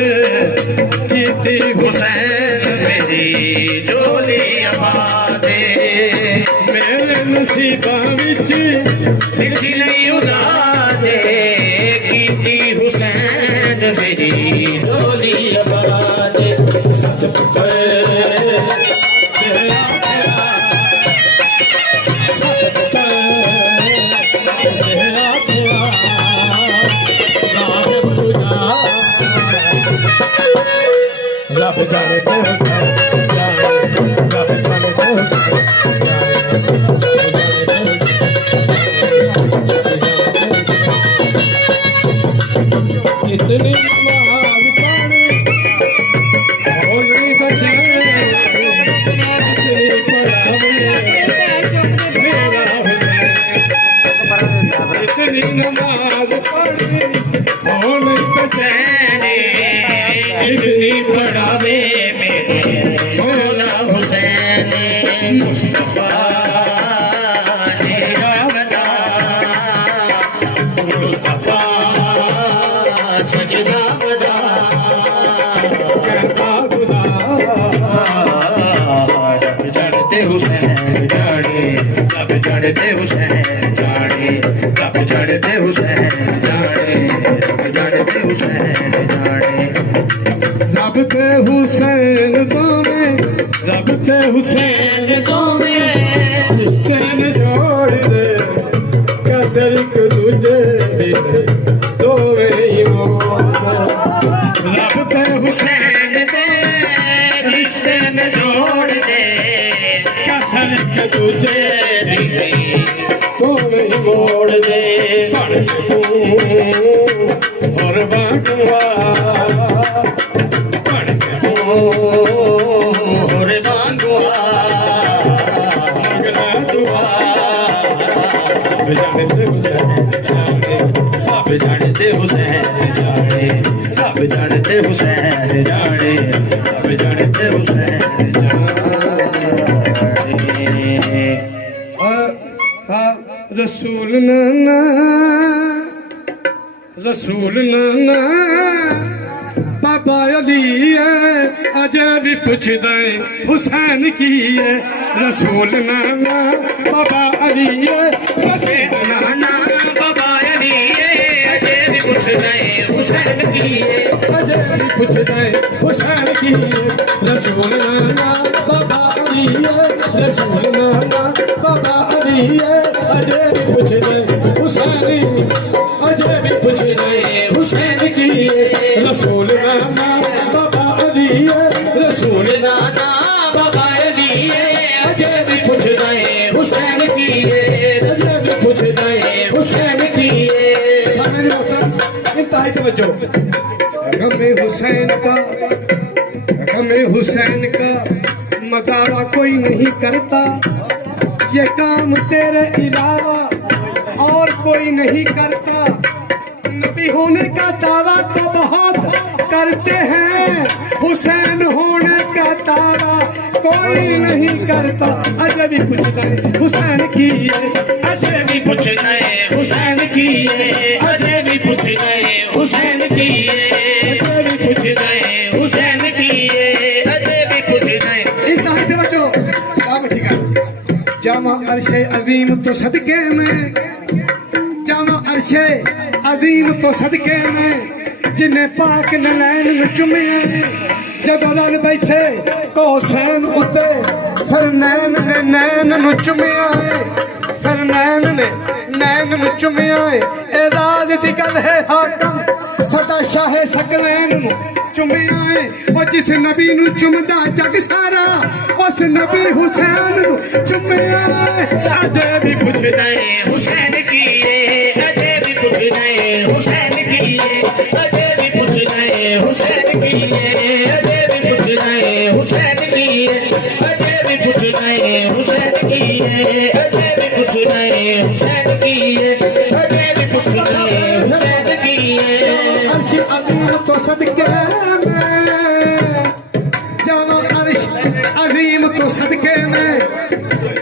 कीती हुसैन मेरी जोली आबाद मेरे नसीबां विच लिखी नहीं औलाद कीती हुसैन मेरी जोली आबाद सदका रब जाने तो रब जाने तो मेरा हुसैन इतनी नमाज पढ़ी हो नहीं तो चैनी जितनी पढ़ावे मेरे मौला हुसैन मुस्तफा शेरा मुस्तफा सजदा बदा कहता खुदा रब चढ़ते हुसैन जाने रब चढ़ते हुसैन जाने रब चढ़ते हुसैन जाने रब चढ़ते हुसैन जाने रब ते हुसैन दोवें रब ते हुसैन दोवें रिश्ते न जोड़ दे कैसे एक दूजे दोवें ही रब ते हुसैन दे रिश्ते न जोड़ दे कैसे एक दूजे तोड़ ही मोड़ दे बन तू और बागवा बन तू और मांगुआ अगला दुआ अब जानते हुसैन जाने रब जानते हुसैन जाने रब जानते हुसैन जाने रब जानते हुसैन जाने रसूल नाना रसूल नाना बाबा अली है अजय भी पुछदा हुसैन की है रसूल नाना बाबा अली है हुसैन नाना बाबा अली अजय भी पुछदा हुसैन की अजय भी पुछदा हुसैन की है रसूल नाना बाबा अली है रसूल नाना बाबा अली है अजय भी पुछदा हुसैन अजय भी पुछदा हुसैन की है रसूल नाना बाबा अली है रसूल नाना बाबा अली है अजय भी पुछदा हुसैन की है अजय भी पुछदा हुसैन की है सामने होता इंतहाई तवज्जो गमे हुसैन का मदावा कोई नहीं करता ये काम तेरे अलावा और कोई नहीं करता नबी होने का दावा तो बहुत करते हैं हुसैन होने का दावा कोई नहीं करता अजय भी पुछदा हुसैन की है अजय भी पुछदा हुसैन की है अजय भी पुछदा हुसैन की है अजय भी पुछदा हुसैन की है अजय भी पुछदा इंतहा से बचो अब ठीक है जामा अरशे अजीम तो सदके में जामा अरशे अजीम तो सदके में जिन्हें पाक नलैन में चुमिया जब रल बैठे हुसैन उत्ते फिर नैन ने नैन नु चुमिया फिर नैन ने नैन नु चुमिया ए राज दी गल है हाकम सदा शाह सकलैन नु चुमिया और जिस नबी नु चुमदा जग सारा उस नबी हुसैन नु चुमिया अजय भी पुछदा हुसैन की अजय भी पुछदा हुसैन की अजय भी पुछदा हुसैन की अजय भी पुछदा हुसैन की अजय भी पुछदा हुसैन की अजय भी पुछदा हुसैन की अजय भी पुछदा हुसैन की अर्श अजीम तो सदके में जावा अर्श अजीम तो सदके में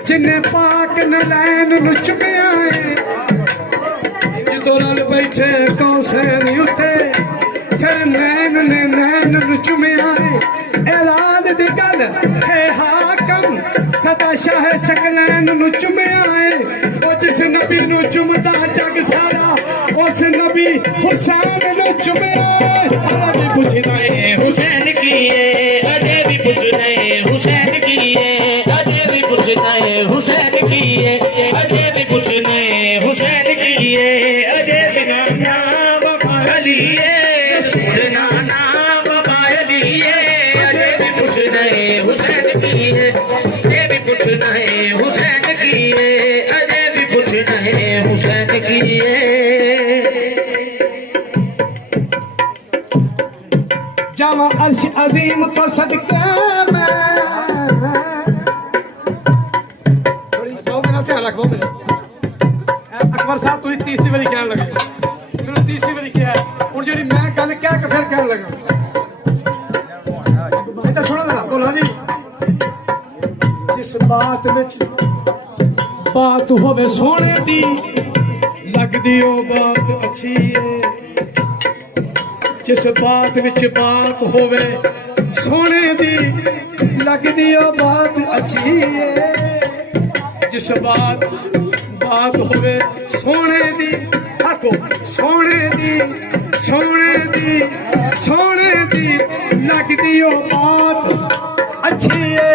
जिन्हें पाक नलैन नु चुमिया जो रल बैठे हुसैन उत्ते फिर नैन ने नैन नु चुमिया एलाद दी गल है हाकम सदा शाह शकलैन नु चुमिया ओ जिस नबी नु चुमदा जग सारा उस नबी हुसैन नु चुमिया अजय भी पुछदा हुसैन की अजय भी पुछदा हुसैन की अजय भी पुछदा हुसैन की अजय भी पुछदा हुसैन की अजय भी नाना बाबा अली रसूल नाना बाबा अली अजय भी पुछदा हुसैन की अजय भी पुछदा हुसैन की अजय भी पुछदा हुसैन की जावा अर्श अजीम तो सदके में ध्यान रख बहु मेरे अकबर साहब तुम तीसरी बारी कह लगे मैंने तीसरी बारी कहा हूँ जी मैं गल कह के फिर कह लगा इधर सुनो जरा बोलो जी जिस बात विच बात होवे सोने दी लगदी ओ बात अच्छी है जिस बात विच बात होवे सोने दी लगदी ओ बात अच्छी है जिस बात होवे सोने दी आखो सोने दी लगदी ओ बात अच्छी है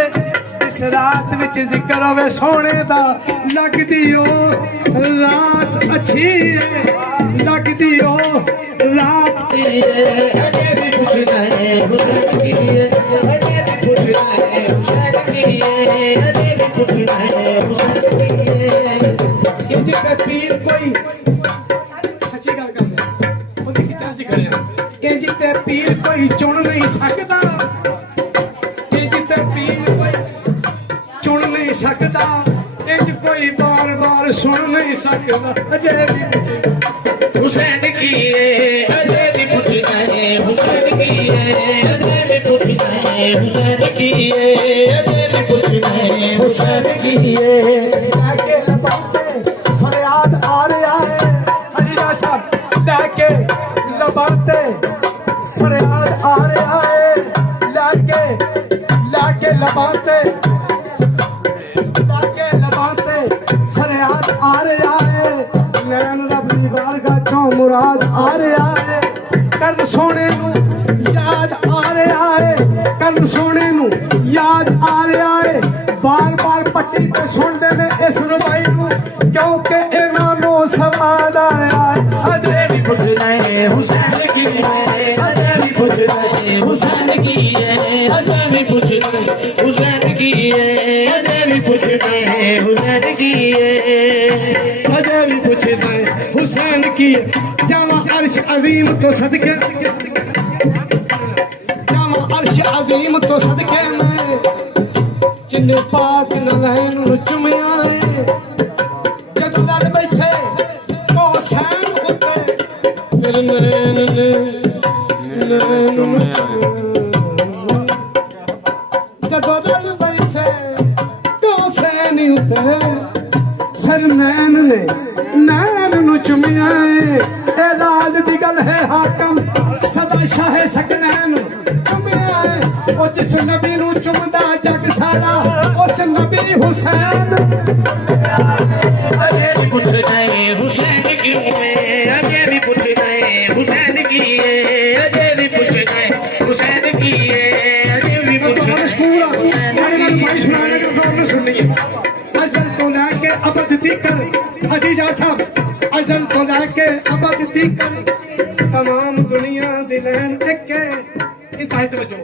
इस रात विच जिक्र होवे सोने दा लगदी ओ रात अच्छी है लगदी ओ रात अजे भी पूछना है हुसैन की है अजे भी पूछना है हुसैन की है अजे भी पूछना है हुसैन की है जिते पीर कोई सच्ची गल कर ओदी खिचा दी खड़े ए जिते पीर कोई चुन नहीं सकदा ए जिते पीर कोई चुन नहीं सकदा इंज कोई बार बार सुन नहीं सकदा अजे भी हुसैन की है अजे भी पूछना है हुसैन की है अजे भी पूछना है हुसैन की है अजे भी पूछना है हुसैन की है लाके लबाते फरियाद आ रहा है अलीरा साहब लाके लबाते फरियाद आ रहा है लाके लबाते फरियाद आ रहा है नैन रब दी बारगाह चों मुराद आ रहा है कर सोने नू याद आ रहा है कर सोने नू याद आ रहा है बार बार पट्टी पे सुनते ने इस रुबाई नू क्योंकि इन्हां नू समाद आ रहा है अजे भी पूछना है हुसैन की है अजे भी पूछना है हुसैन की है अजे भी पूछना है हुसैन की है अजे भी पूछना है हुसैन की है अजे भी पूछना है हुसैन की जावा अर्श अजीम तो सदके जावा अर्श अजीम तो सदके में जिन्ने पाक नैन नू चुमिया है जदों लड़ बैठे ओ सैन उते फिर नैन ने जदों लड़ बैठे ओ सैन उते फिर नैन नू चुमिया है ए लाल दी गल है हाकम सदा शाह सकलैन चुमिया है ओ जिस नबी नू चुमदा जग सारा उस नबी हुसैन अजे भी पूछना है हुसैन की है अजे भी पूछना है हुसैन की है अजे भी पूछना है हुसैन की है अजे भी पूछना है हुसैन भाई सुनाने का गौर में सुनिए अजल तो लेके अबद तक अजीजा साहब अजल तो लेके अबद तक तमाम दुनिया दी लैन एक इंतहाई तवज्जो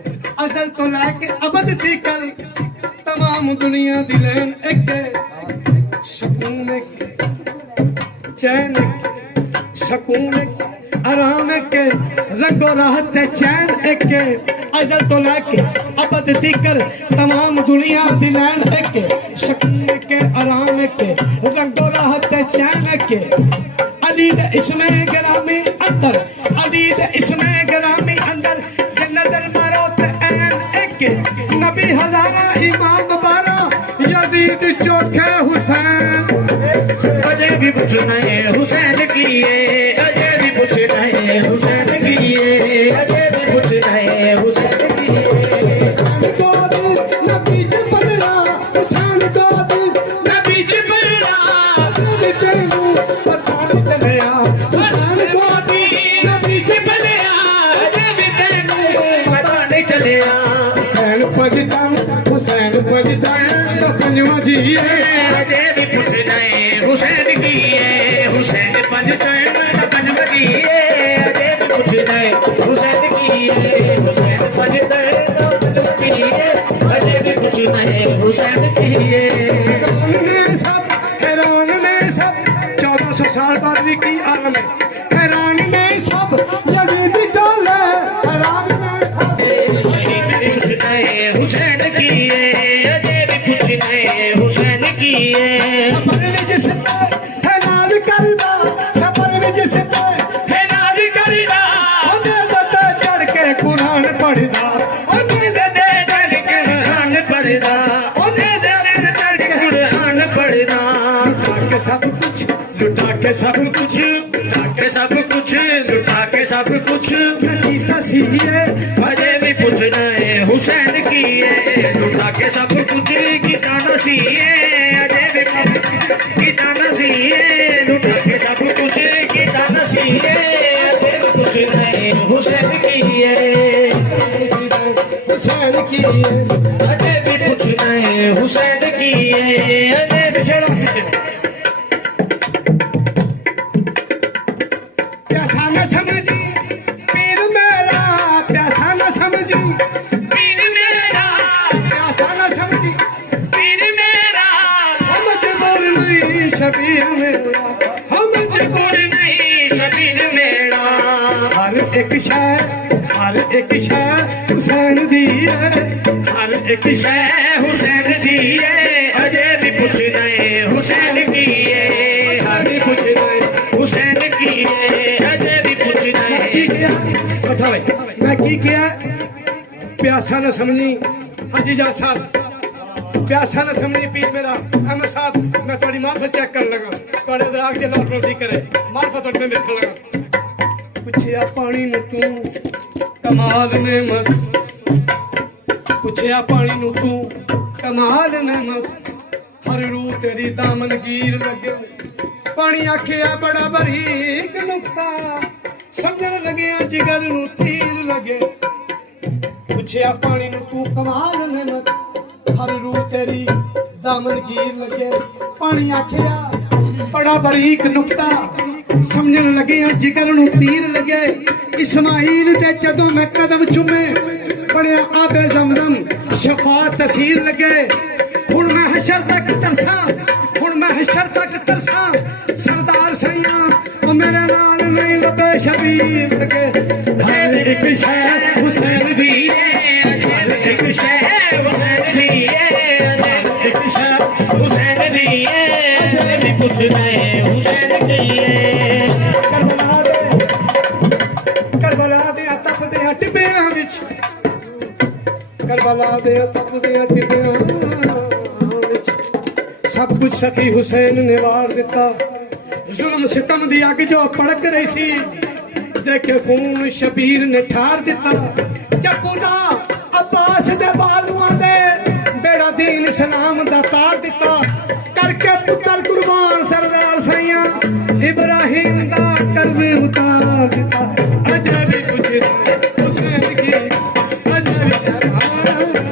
अजल तो लेके अबद तक तमाम दुनिया दी लैन एक सुकून चैन सुकून आराम के रंगो राहत चैन एक अजल तो लेके अबद तक तमाम दुनिया दी लैन एक सुकून के आराम के रंगो राहत चैन के अली दे इसमें गिरामी अंदर अली दे इसमें गिरामी अंदर नजर मारो ते ऐन एक नबी हजारा इमाम बारा यजीद चोखे हुसैन अजे भी पूछना है हुसैन की है अजे भी पूछना है हुसैन की है अजे भी पूछना है हुसैन की है को दिल नबी दे पल्ला हुसैन को दिल नबी जी बल्ला नबी तेनू पता नहीं चलिया हुसैन को दिल नबी जी बल्ला अजे भी तेनू पता नहीं चलिया हुसैन भजता तो पंजवा जी है अजे भी पूछना है हुसैन की है हुसैन पंजता पंजवती है अजे भी पूछना है हुसैन की है हुसैन पंजता पंजवती है अजे भी पूछना है हुसैन की है हैरान ने सब 1400 साल बाद भी की आलम है हैरान ने सब यजीद टोले हैरान ने सब शहीद भी पूछना है हुसैन की है अजे भी पूछना है हुसैन की है सबर में जिसते है नाज करदा सबर में जिसते है नाज करदा ओदे ते चढ़ के कुरान पढ़दा ओदे दे चढ़ के कुरान पढ़दा ओदे दे चढ़ के कुरान पढ़दा लुटा के सब कुछ लुटा के सब कुछ लुटा के सब कुछ लुटा के सब कुछ फरीदा सीए अजे भी पूछना है हुसैन की है लुटा के सब कुछ की ताना सी है अजे भी की ताना सी है लुटा के सब कुछ की ताना सी है अजे भी पूछना है हुसैन की है हुसैन की अजे भी पूछना है हुसैन की है अजे भी प्यासा न समझी पीर मेरा प्यासा न समझी पीर मेरा प्यासा न समझी पीर मेरा हम जबर नहीं शबीर मेरा हम जबर बुर नहीं शबीर मेरा हर एक शय हुसैन दी है हर एक शय हुसैन दी है अजे भी पूछना है हुसैन की है हर भी पूछना है हुसैन की है अजे भी पूछना है की किया कथा भाई मैं की किया प्यासा न समझी हाजी जा साहब प्यासा न समझी पीर मेरा अहमद साहब मैं थोड़ी मार्फत चेक कर लगा थोड़े दराग के लौट रोटी करे मार्फत और में देखने लगा पुछया पानी नु तू कमाल नेमत पुछया पानी नु तू कमाल नेमत हर रू तेरी दामनगीर लगे पानी आखिया बड़ा बरीक नुक्ता समझण लगे जिगर नु तीर लगे पुछया पानी नु तू कमाल नेमत हर रू तेरी दामनगीर लगे पानी आखिया बड़ा बरीक नुक्ता समझण लगे जिगर नु तीर लगे इस्माइल दे जदों मैं कदम चुमे पड़िया आबे जमजम शफा तसीर लगे हुण मैं हशर तक तरसा हुण मैं हशर तक तरसा सरदार सैया ओ मेरे नाल नहीं लबे शबीर लगे हर एक शय हुसैन दी हर एक शय हुसैन दी है हर एक शय हुसैन दी है अजे भी पूछना है हुसैन की है करबला दे तपदे टिबियां विच करबला दे तपदे टिबियां विच सब कुछ सखी हुसैन ने वार दिता जुल्म सितम दी अग जो भड़क रही सी देखे खून शबीर ने ठार दिता चपूदा अब्बास दे बाजुआं दे बेड़ा दीन इस्लाम दा तार दिता करके पुत्र कुर्बान सरदार सैया इब्राहिम दा कर्ज उतार दिता अजे भी कुछ हुसैन की अजे भी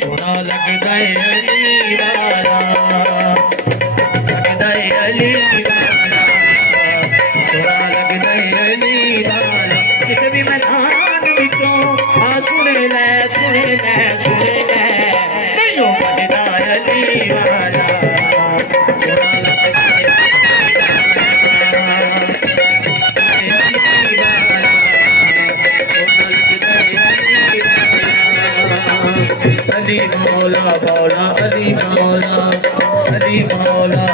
सोना लगदा है अली वाला लगदा है अली वाला सोना लगदा है अली वाला किस भी मैदान विचों आ सुने ले सुने ले सुने ले नहीं हो लगदा है अली वाला सोना लगदा है अली मौला मौला अली मौला अली मौला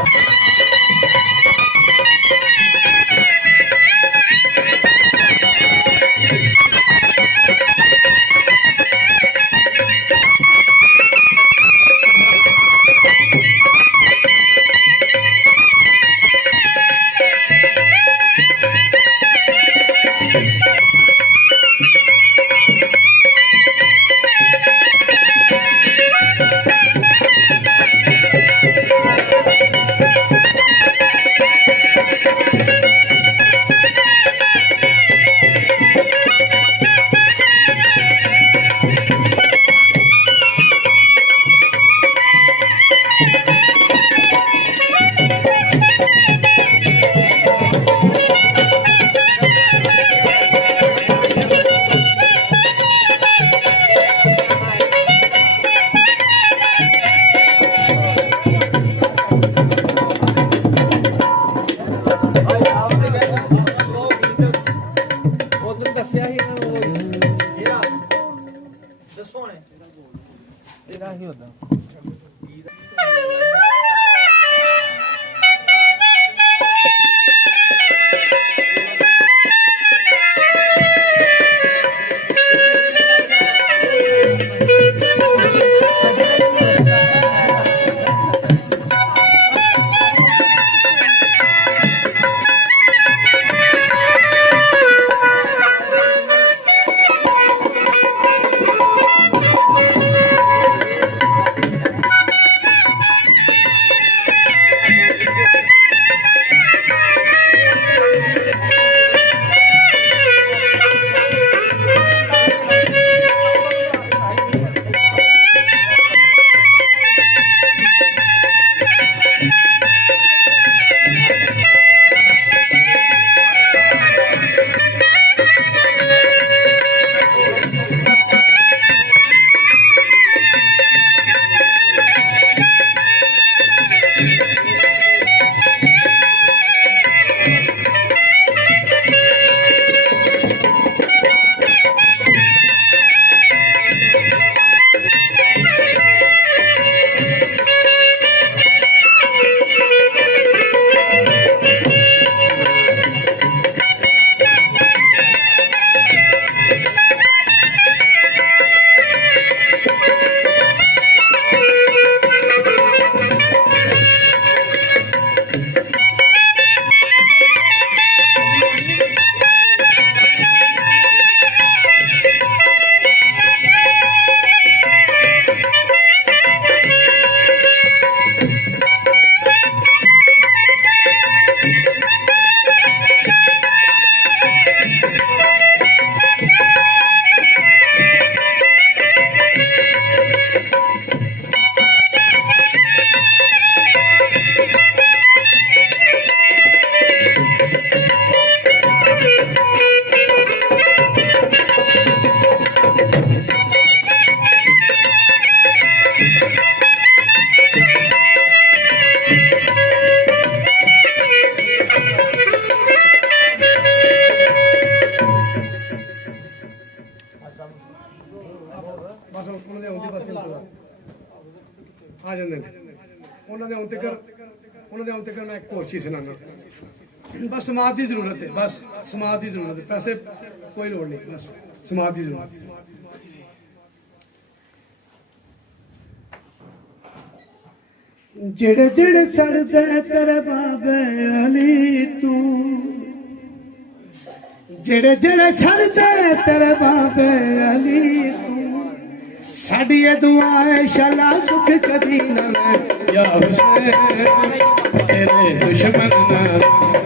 ਆ ਜਾਂਦੇ ਨੇ ਉਹਨਾਂ ਦੇ ਆਉਣ ਤੱਕ ਮੈਂ ਇੱਕ ਹੋਰ ਚੀਜ਼ ਸੁਣਾਉਣਾ ਬਸ ਸਮਾਜ ਦੀ ਜ਼ਰੂਰਤ ਹੈ ਬਸ ਸਮਾਜ ਦੀ ਜ਼ਰੂਰਤ ਹੈ ਪੈਸੇ ਕੋਈ ਲੋੜ ਨਹੀਂ ਬਸ ਸਮਾਜ ਦੀ ਜ਼ਰੂਰਤ ਹੈ ਜਿਹੜੇ ਜਿਹੜੇ ਛੱਡਦੇ ਤੇਰੇ ਬਾਬੇ ਅਲੀ ਤੂੰ ਜਿਹੜੇ ਜਿਹੜੇ ਛੱਡਦੇ ਤੇਰੇ ਬਾਬੇ ਅਲੀ ਤੂੰ ਸਾਡੀ ਇਹ ਦੁਆ ਹੈ ਸ਼ਾਲਾ ਸੁਖ ਕਦੀ ਨਾ ਲੈ ਯਾ ਹੁਸੈਨ तेरे दुश्मन ना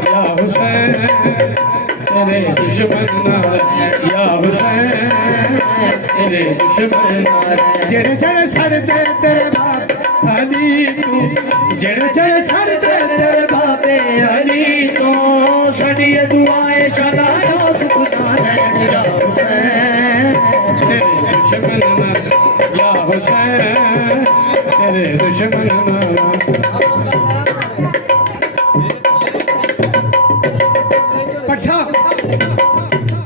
या हुसैन तेरे दुश्मन ना या हुसैन तेरे दुश्मन ना जेड़े जेड़े छड़दे तेरे बाप अली तू जेड़े जेड़े छड़दे तेरे बाबे अली तू साडी दुआए शाला सुखदा है या हुसैन तेरे दुश्मन ना या हुसैन तेरे दुश्मन ना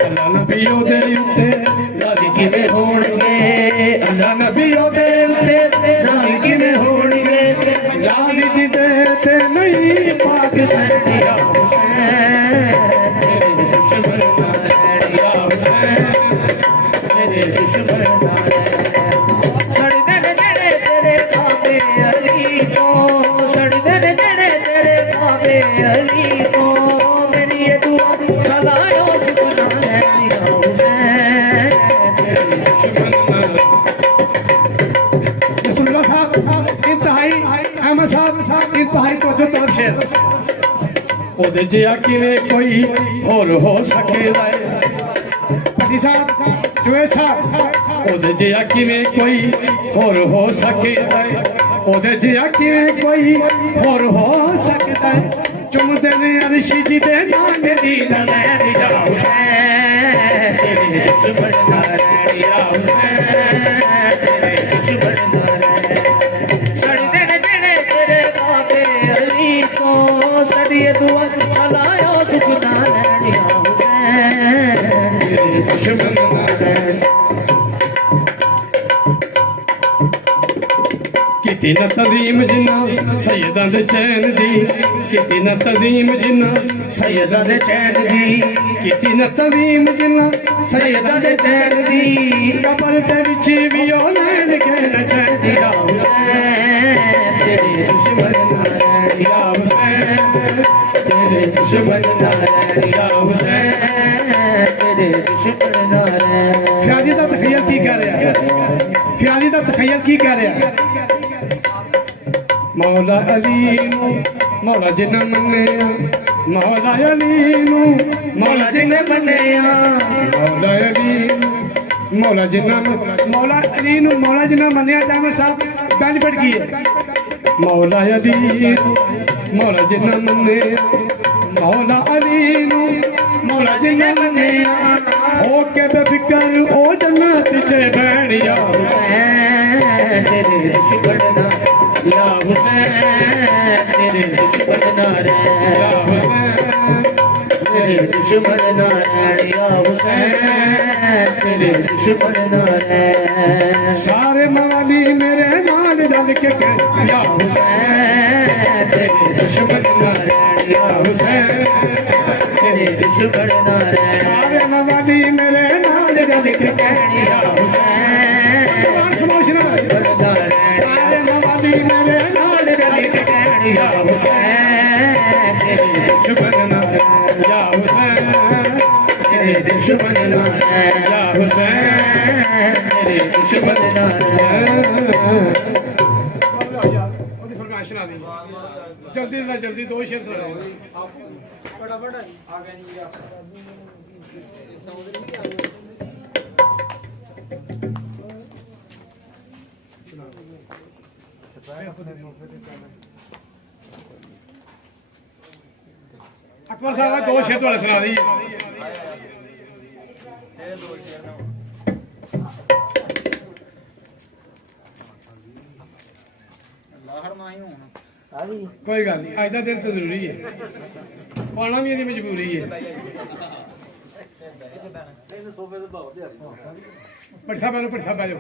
अल्लाह नबी दे उत्ते राज़ी किवें होणगे अल्लाह नबी दे उत्ते राज़ी किवें होणगे राज़ी जिदे ते नहीं पाक सैया हुसैन तेरे दुश्मन नाल या हुसैन तेरे दुश्मन नाल सड़दे ने जेड़े तेरे बाबे अली तो सड़दे ने जेड़े तेरे बाबे अली तो मेरी ये दुआ सलायो सुखना है या हुसैन तेरे दुश्मन नाल रसूलुल्लाह साहब इंतहाई अहमद साहब इंतहाई को जो तब शेर ओदे जिया किवें कोई होर हो सकेदा है जी साहब जुए साहब ओदे जिया किवें कोई होर हो सकेदा है ओदे जिया किवें कोई होर हो सकदा है चुमदे ने अर्श जी दे नाम दी नैन या हुसैन तेरे दुश्मन नाल या हुसैन तेरे दुश्मन नाल सड़दे ने जेड़े तेरे बाबे अली को सड़ी दुआ चलायो सुख नाल या हुसैन तेरे दुश्मन नाल किती न तज़ीम जिन्ना सैयदां दे चैन दी किती न तज़ीम जिन्ना सैयदां दे चैन दी किती न तज़ीम जिन्ना सैयदां दे चैन दी कबर दे विच भी ओ लैन के न चैन या हुसैन तेरे दुश्मन नाल या हुसैन तेरे दुश्मन नाल या हुसैन तेरे दुश्मन नाल फ्याजी दा तखय्युल की कर रहा फ्याजी दा तखय्युल की कर रहा मौला अली नू मौला जिन्ना मन्निया मौला अली नू मौला जिन्ना मन्निया मौला अली मौला जिन्ना मौला अली नू मौला जिन्ना मन्निया जामा साहब बेनिफिट की है मौला अली मौला जिन्ना मन्निया मौला अली नू मौला जिन्ना मन्निया हो के बेफिक्र ओ जन्नत च बैठ या हुसैन तेरे दुश्मन ना या हुसैन तेरे दुश्मन नाल या हुसैन तेरे दुश्मन नाल या हुसैन तेरे दुश्मन नाल सारे मवाली मेरे नाल रल के या हुसैन तेरे दुश्मन नाल या हुसैन तेरे दुश्मन नाल सारे मवाली मेरे नाल रल के या हुसैन सारे मवाली मेरे नाल रल के या हुसैन तेरे दुश्मन नाल या हुसैन तेरे दुश्मन नाल या हुसैन तेरे दुश्मन नाल ओदी फरमाइश ना दी जल्दी ना जल्दी दो शेर सुना फटाफट आ गए जी आप अकबर साहब दो शेर थोड़ा सुना दी कोई गल नहीं अज का दिन तो जरूरी है पाना भी यदि मजबूरी है पटसा बैठो पटसा बैठो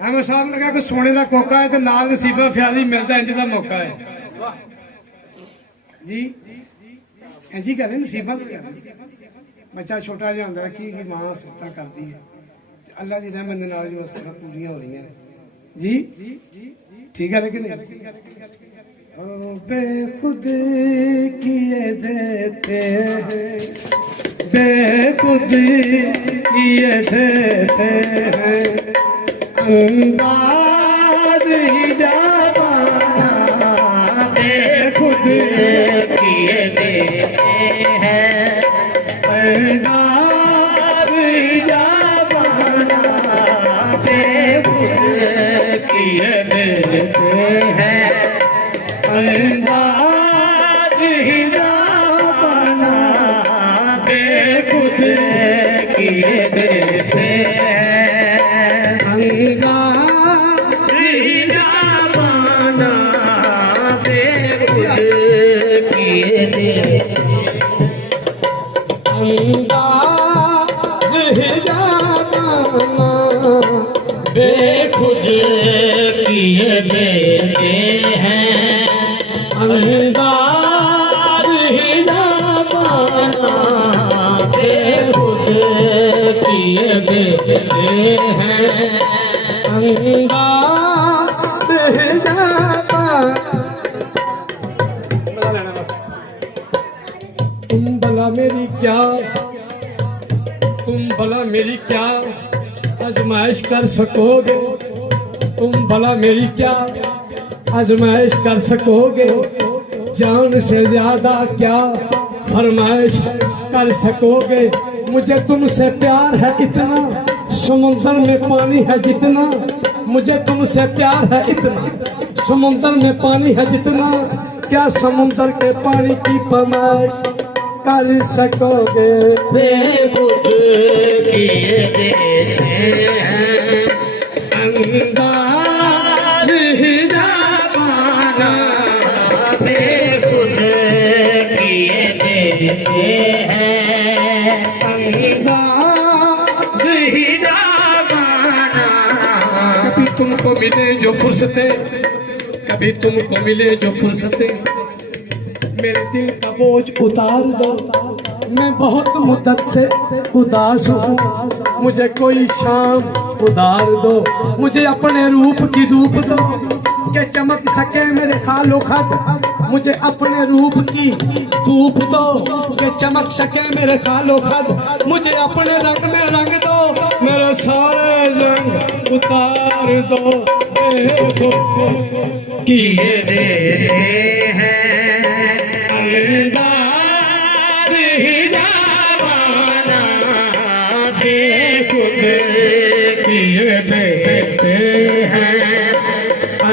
ਐਵੇਂ ਸਾਹਬ ਲਗਾ ਕਿ ਸੋਨੇ ਦਾ ਕੋਕਾ ਹੈ ਤੇ ਨਾਲ ਨਸੀਬਾਂ ਫਿਆਦੀ ਮਿਲਦਾ ਇੰਜ ਦਾ ਮੌਕਾ ਹੈ ਜੀ ਇੰਜ ਹੀ ਕਰਦੇ ਨਸੀਬਾਂ ਤੇ ਬੱਚਾ ਛੋਟਾ ਜਿਹਾ ਹੁੰਦਾ ਕੀ ਮਾਂ ਸਿਫਤਾਂ ਕਰਦੀ ਹੈ ਤੇ ਅੱਲਾ ਦੀ ਰਹਿਮਤ ਦੇ ਨਾਲ ਜੋ ਸਿਫਤਾਂ ਪੂਰੀਆਂ ਹੋ ਰਹੀਆਂ ਨੇ जी ठीक है लेकिन बेखुद किए देते हैं बेखुद किए देते हैं अंदाज ही जाना बेखुद किए देते हैं अंदाज ही जाना बेखुद किए देते हैं अंदाज ही जाना बेखुद किए देते हैं अंदाज ही जाना बेखुद किए देते अंदाज ही जाना बेखुद किए देते हैं अंदाज ही जाना बेखुद किए देते हैं अंदाज ही जाना तुम भला मेरी क्या आजमाइश कर सकोगे तुम भला मेरी क्या आजमाइश कर सकोगे जान से ज्यादा क्या फरमाइश कर सकोगे मुझे तुमसे प्यार है इतना समुंदर में पानी है जितना मुझे तुमसे प्यार है इतना समुंदर में पानी है जितना क्या समुंदर के पानी की फरमाइश कर सकोगे बेखुद किए देते हैं अंदाज ही जाना बेखुद किए देते हैं अंदाज ही जाना कभी तुमको मिले जो फुर्सतें कभी तुमको मिले जो फुर्सतें मेरे दिल का बोझ उतार दो मैं बहुत मुद्दत से उदास हूँ मुझे कोई शाम उतार दो मुझे अपने रूप की धूप दो के चमक सके मेरे खालो खत मुझे अपने रूप की धूप दो के चमक सके मेरे खालो खत मुझे अपने रंग में रंग दो मेरे सारे रंग उतार दो किए देते हैं अंदाज ही जाना बेखुद किए देते हैं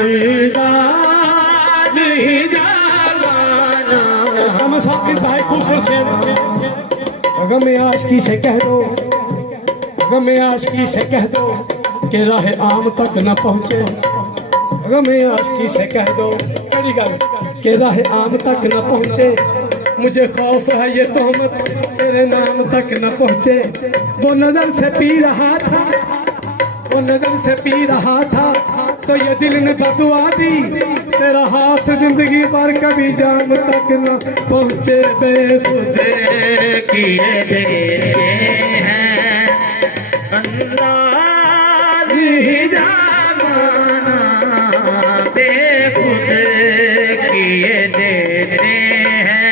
अंदाज ही जाना हम सब की साई खूबसूरत शेर अगर मैं आशिकी से कह दो अगर मैं आशिकी से कह दो कि राह आम तक न पहुँचे अगर मैं आशिकी से कह दो कड़ी गल कि राह आम तक न पहुँचे मुझे खौफ है ये तोहमत तेरे नाम तक न पहुँचे वो नजर से पी रहा था वो नजर से पी रहा था तो ये दिल ने बदुआ दी तेरा हाथ जिंदगी भर कभी जाम तक न पहुँचे बेखुद किए देते हैं अंदाज ही जाना बेखुद किए देते हैं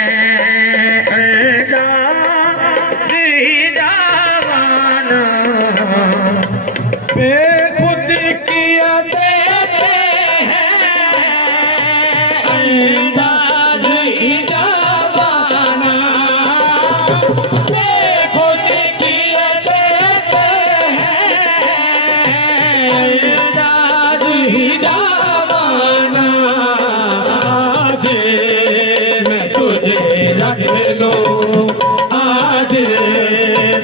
अंदाज ही जाना बेखुद किए देते हैं अंदाज ही जाना बेखुद किए देते हैं अंदाज ही जाना मैं तुझे रख लूं आज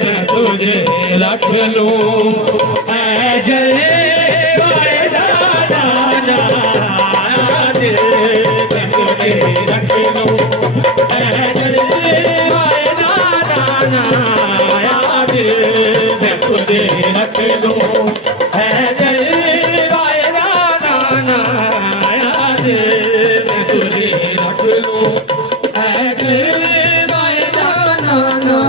मैं तुझे रख लूं ऐ जले मैं तुझे रख लूं ऐ जले है तेरा जाना ना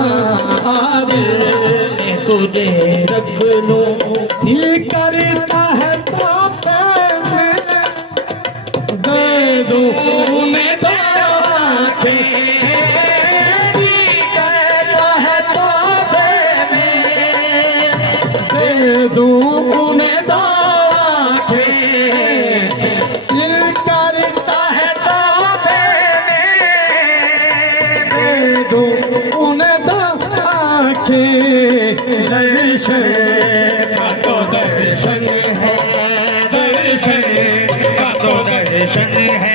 आगे तुझे रख लो दिल करता है तोहफे में दे दो उन्हें तो आंखें दिल करता है तोहफे में दे दो उन्हें तो आंखें दिल करता है तोहफे में दे दो उन्हें तो आंखें दर्शन का तो दर्शन है दर्शन का तो दर्शन है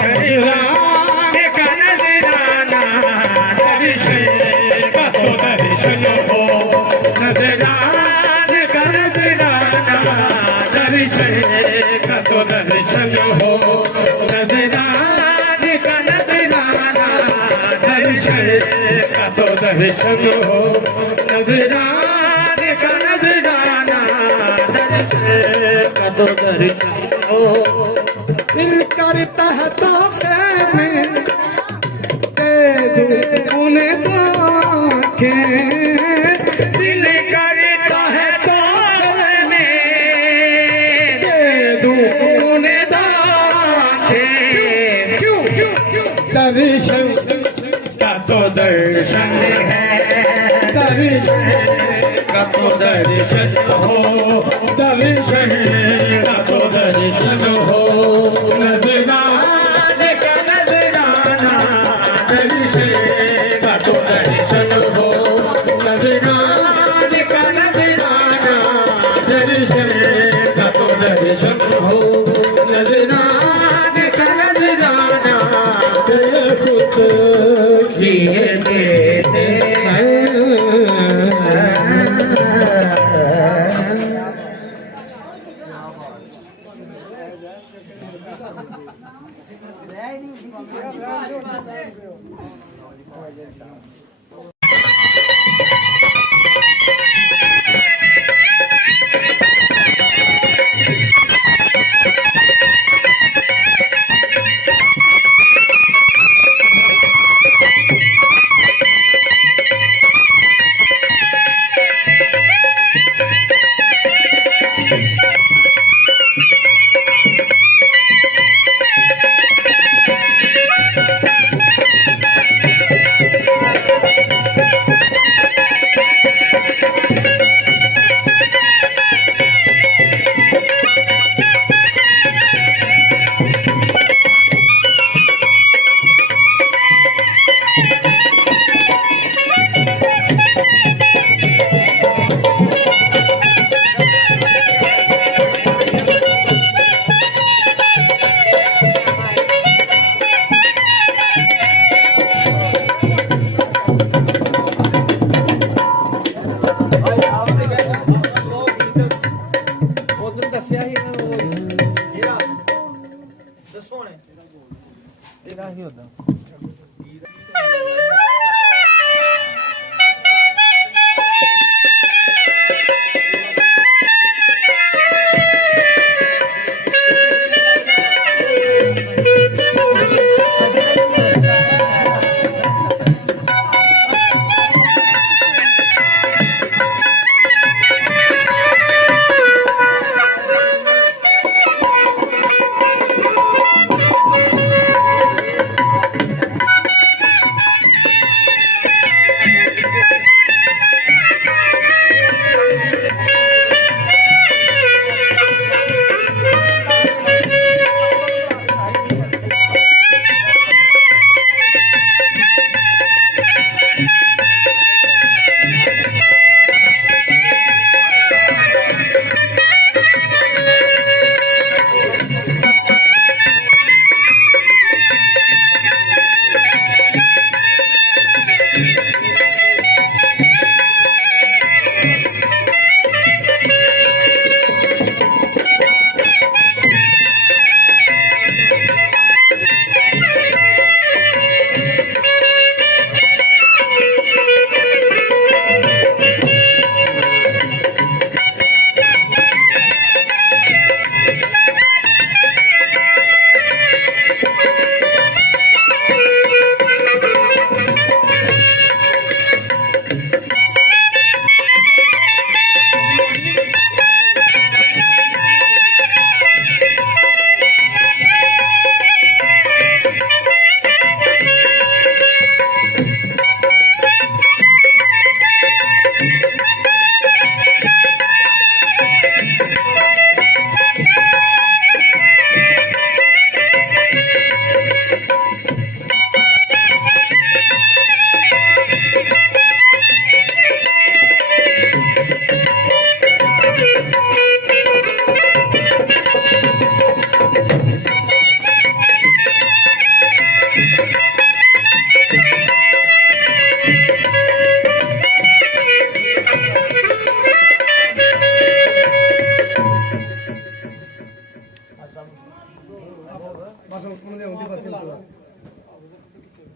दर्शन का नजराना दर्शन का तो दर्शन हो नजरान का नजराना दर्शन का तो दर्शन हो नजरान का नजराना दर्शन का तो दर्शन हो नजरान का नजराना दर्शन का तो दर्शन हो दिल करता है तोहफे में दे दो उन्हें तो आंखें दिल करता है तोहफे में दे दूं उन्हें दांतें क्यों दर्शन का तो दर्शन है दर्शन का तो दर्शन हो दर्शन का तो दर्शन हो नजरान का नजराना दर्शन का तो दर्शन हो नजरान का नजराना दर्शन का तो दर्शन हो नजरान का नजराना तेरे खुद किए देते हैं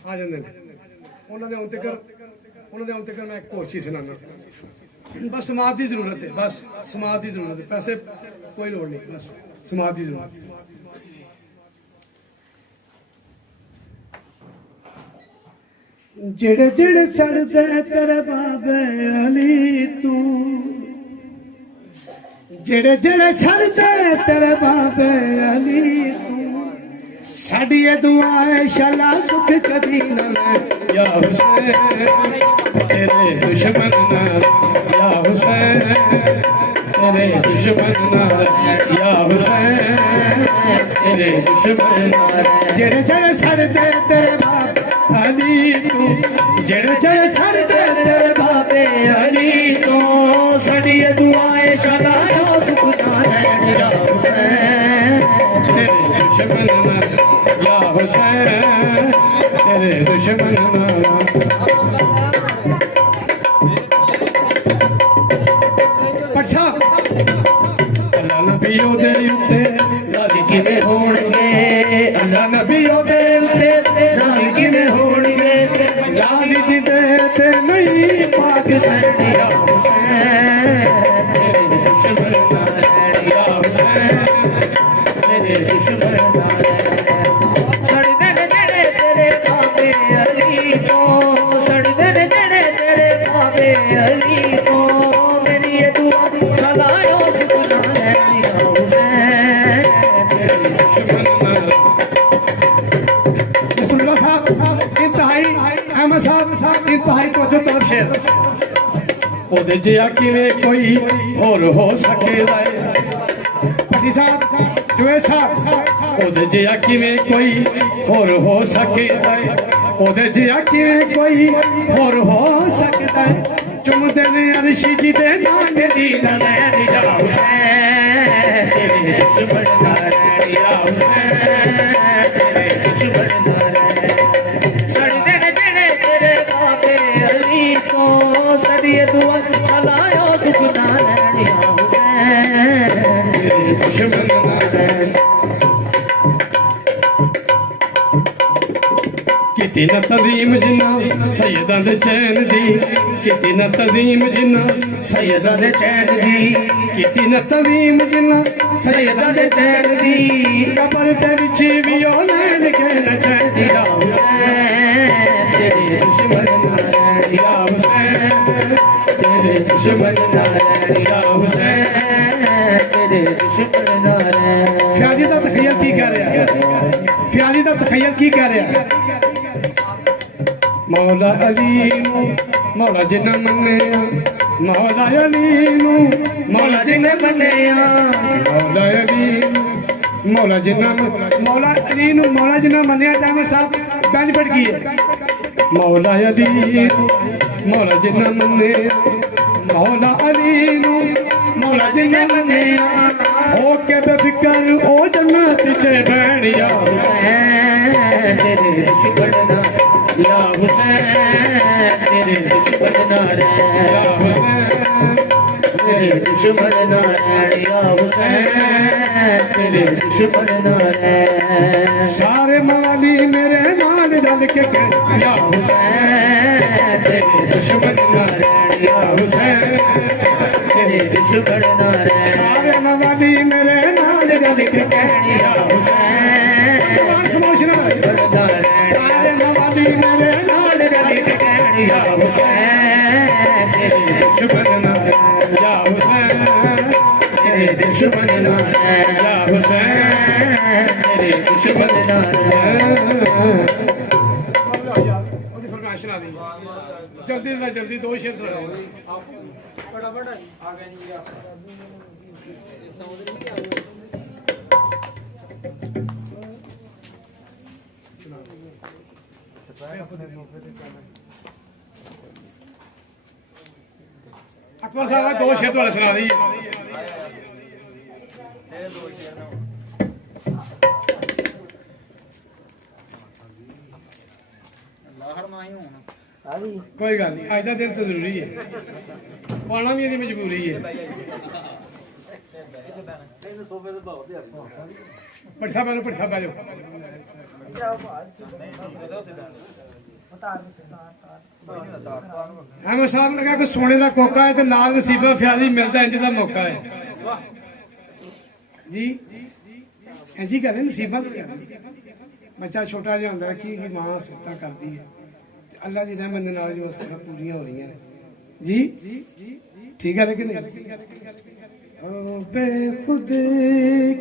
ਆ ਜਾਂਦੇ ਨੇ ਉਹਨਾਂ ਦੇ ਆਉਣ ਤੱਕ ਮੈਂ ਇੱਕ ਹੋਰ ਚੀਜ਼ ਸੁਣਾਉਂਦਾ ਬਸ ਸਮਾਧ ਦੀ ਜ਼ਰੂਰਤ ਹੈ ਬਸ ਸਮਾਧ ਦੀ ਜ਼ਰੂਰਤ ਹੈ ਪੈਸੇ ਕੋਈ ਲੋੜ ਨਹੀਂ ਬਸ ਸਮਾਧ ਦੀ ਜ਼ਰੂਰਤ ਹੈ ਜਿਹੜੇ ਜਿਹੜੇ ਛੱਡਦੇ ਤੇਰੇ ਬਾਬੇ ਅਲੀ ਤੂੰ ਜਿਹੜੇ ਜਿਹੜੇ ਛੱਡਦੇ ਤੇਰੇ ਬਾਬੇ ਅਲੀ ਤੂੰ ਸਾਡੀ ਇਹ ਦੁਆ ਹੈ ਸ਼ਾਲਾ ਸੁਖ ਕਦੀ ਨਾ ਲੈ ਯਾ ਹੁਸੈਨ ਤੇਰੇ ਦੁਸ਼ਮਨ ਨਾਲ ਯਾ ਹੁਸੈਨ ਤੇਰੇ ਦੁਸ਼ਮਨ ਨਾਲ ਯਾ ਹੁਸੈਨ ਤੇਰੇ ਦੁਸ਼ਮਨ ਨਾਲ ਜਿਹੜੇ ਜਿਹੜੇ ਛੱਡਦੇ ਤੇਰੇ ਬਾਬੇ ਅਲੀ ਤੂੰ ਜਿਹੜੇ ਜਿਹੜੇ ਛੱਡਦੇ ਤੇਰੇ ਬਾਬੇ ਅਲੀ ਤੂੰ ਸਾਡੀ ਇਹ ਦੁਆ ਹੈ ਸ਼ਾਲਾ ਸੁਖ ਨਾ ਲੈ ਯਾ ਹੁਸੈਨ ਤੇਰੇ ਦੁਸ਼ਮਨ ਨਾਲ ਯਾ ਹੁਸੈਨ ਤੇਰੇ ਦੁਸ਼ਮਨ ਨਾਲ ਪਛਾ ਅੱਲਾ ਨਬੀ ਉਹਦੇ ਉੱਤੇ ਰਾਜ਼ੀ ਕਿਵੇਂ ਹੋਣਗੇ ਅੱਲਾ ਨਬੀ ਉਹਦੇ ਉੱਤੇ ਰਾਜ਼ੀ ਕਿਵੇਂ ਹੋਣਗੇ ਰਾਜ਼ੀ ਜਿਹਦੇ ਤੇ ਨਹੀਂ ਪਾਕ ਸੈਣੀ ਯਾ ਹੁਸੈਨ ਤੇਰੇ ਦੁਸ਼ਮਨ ਨਾਲ ਯਾ ਹੁਸੈਨ ਤੇਰੇ ਦੁਸ਼ਮਨ ਨਾਲ ਸੜਦੇ ਨੇ ਜਿਹੜੇ ਤੇਰੇ ਬਾਬੇ ਅਲੀ ਤੋਂ ਸੜਦੇ ਨੇ ਜਿਹੜੇ ਤੇਰੇ ਬਾਬੇ ਅਲੀ ਤੋਂ ਮੇਰੀ ਇਹ ਦੁਆ ਸਲਾਹੋ ਸੁਖਨਾ ਲੈਣੀ ਯਾ ਹੁਸੈਨ ਤੇਰੇ ਦੁਸ਼ਮਨ ਨਾਲ ਰਸੂਲullah ਸਾਹਿਬ ਇੰਤਹਾਈ ਅਹਿਮਦ ਸਾਹਿਬ ਇੰਤਹਾਈ ਤੋਂ ਤਲਬ ਸ਼ੇਰ ਉਹਦੇ ਜਿਹਾ ਕਿਵੇਂ ਕੋਈ ਹੋਰ ਹੋ ਸਕਦਾ ਹੈ ਪਤੀ ਸਾਹਿਬ ਜੁਏ ਸਾਹਿਬ ਉਹਦੇ ਜਿਹਾ ਕਿਵੇਂ ਕੋਈ ਹੋਰ ਹੋ ਸਕਦਾ ਹੈ ਉਹਦੇ ਜਿਹਾ ਕਿਵੇਂ ਕੋਈ ਹੋਰ ਹੋ ਸਕਦਾ ਹੈ ਚੁੰਮਦੇ ਨੇ ਅਰਸ਼ ਜੀ ਦੇ ਨਾਂ ਦੀ ਲੈਣੀ ਯਾ ਹੁਸੈਨ ਤੇਰੇ ਦੁਸ਼ਮਨ ਨਾਲ ਯਾ ਹੁਸੈਨ ਤੇਰੇ ਦੁਸ਼ਮਨ ਨਾਲ ਸੜਦੇ ਨੇ ਜਿਹੜੇ ਤੇਰੇ ਬਾਬੇ ਅਲੀ ਤੋਂ ਸਾਡੀ ਦੁਆ ਸਲਾਹੋ ਸੁਖ ਨਾ ਲੈਣੀ ਯਾ ਹੁਸੈਨ ਤੇਰੇ ਦੁਸ਼ਮਨ ਨਾਲ किती न तज़ीम जिन्ना सैयदां दे चैन दी किती न तज़ीम जिन्ना सैयदां दे चैन दी किती न तज़ीम जिन्ना सैयदां दे चैन दी कबर दे विच भी ओ लैन के न चैन या हुसैन तेरे दुश्मन नाल या हुसैन तेरे दुश्मन नाल या हुसैन तेरे दुश्मन नाल फ्याजी दा तखय्युल की कह रहा फ्याजी दा तखय्युल की कह रहा मौला अली मौला जिन्ना मन्निया मौला अली मौला जिन्ना मन्निया मौला अली मौला जिन्ना मौला अली मौला जिन्ना मन्निया जामे साहब बेनिफिट की है मौला अली मौला जिन्ना मन्निया मौला अली मौला जिन्ना मन्निया हो के बेफिक्र ओ जन्नत च बैठिया हुसैन तेरे दुश्मन या हुसैन तेरे दुश्मन नाल या हुसैन तेरे दुश्मन नाल या हुसैन तेरे दुश्मन नाल सारे माली मेरे नाल रल के कह या हुसैन तेरे दुश्मन नाल या हुसैन तेरे दुश्मन नाल सारे माली मेरे नाल रल के कह या हुसैन खामोश ना सारे माली मेरे नाल रल के कह या हुसैन तेरे दुश्मन नाल या हुसैन तेरे दुश्मन नाल या हुसैन तेरे दुश्मन नाल ਉਹਦੀ ਫਰਮਾਇਸ਼ ਸੁਣਾ ਦੀ ਜਲਦੀ ਤੋਂ ਜਲਦੀ ਦੋ ਸ਼ੇਰ ਸੁਣਾਓ ਫਟਾਫਟ ਆ ਗਏ ਜੀ अकबर साहब दो शेर तो सुना दी कोई गल नहीं अज का दिन तो जरूरी है पाना भी मजबूरी है पट साहब आ जाओ ਐਵੇਂ ਸਾਹਿਬ ਨੇ ਕਿਹਾ ਕਿ ਸੋਨੇ ਦਾ ਕੋਕਾ ਹੈ ਤੇ ਨਾਲ ਨਸੀਬਾ ਫਿਆਜ਼ੀ ਮਿਲਦਾ ਇੰਜ ਦਾ ਮੌਕਾ ਹੈ ਜੀ ਇੰਜ ਹੀ ਕਹਿੰਦੇ ਨਸੀਬਾਂ ਦੀ ਬੱਚਾ ਛੋਟਾ ਜਿਹਾ ਹੁੰਦਾ ਕੀ ਮਾਂ ਸਿਫਤਾਂ ਕਰਦੀ ਹੈ ਤੇ ਅੱਲਾ ਦੀ ਰਹਿਮਤ ਨਾਲ ਜੋ ਉਸ ਤਰ੍ਹਾਂ ਪੂਰੀਆਂ ਹੋ ਰਹੀਆਂ ਨੇ ਜੀ ਠੀਕ ਹੈ ਲੇਕਿਨ बेखुद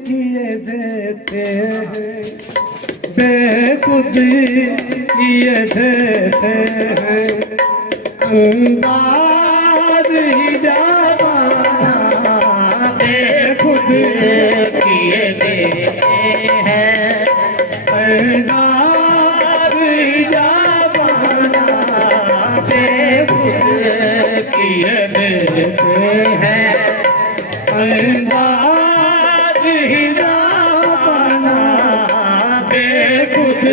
किए देते हैं बेखुद किए देते हैं अंदाज ही जाना बेखुद किए देते हैं अंदाज ही जाना बेखुद किए देते हैं अंदाज ही बना बेखुद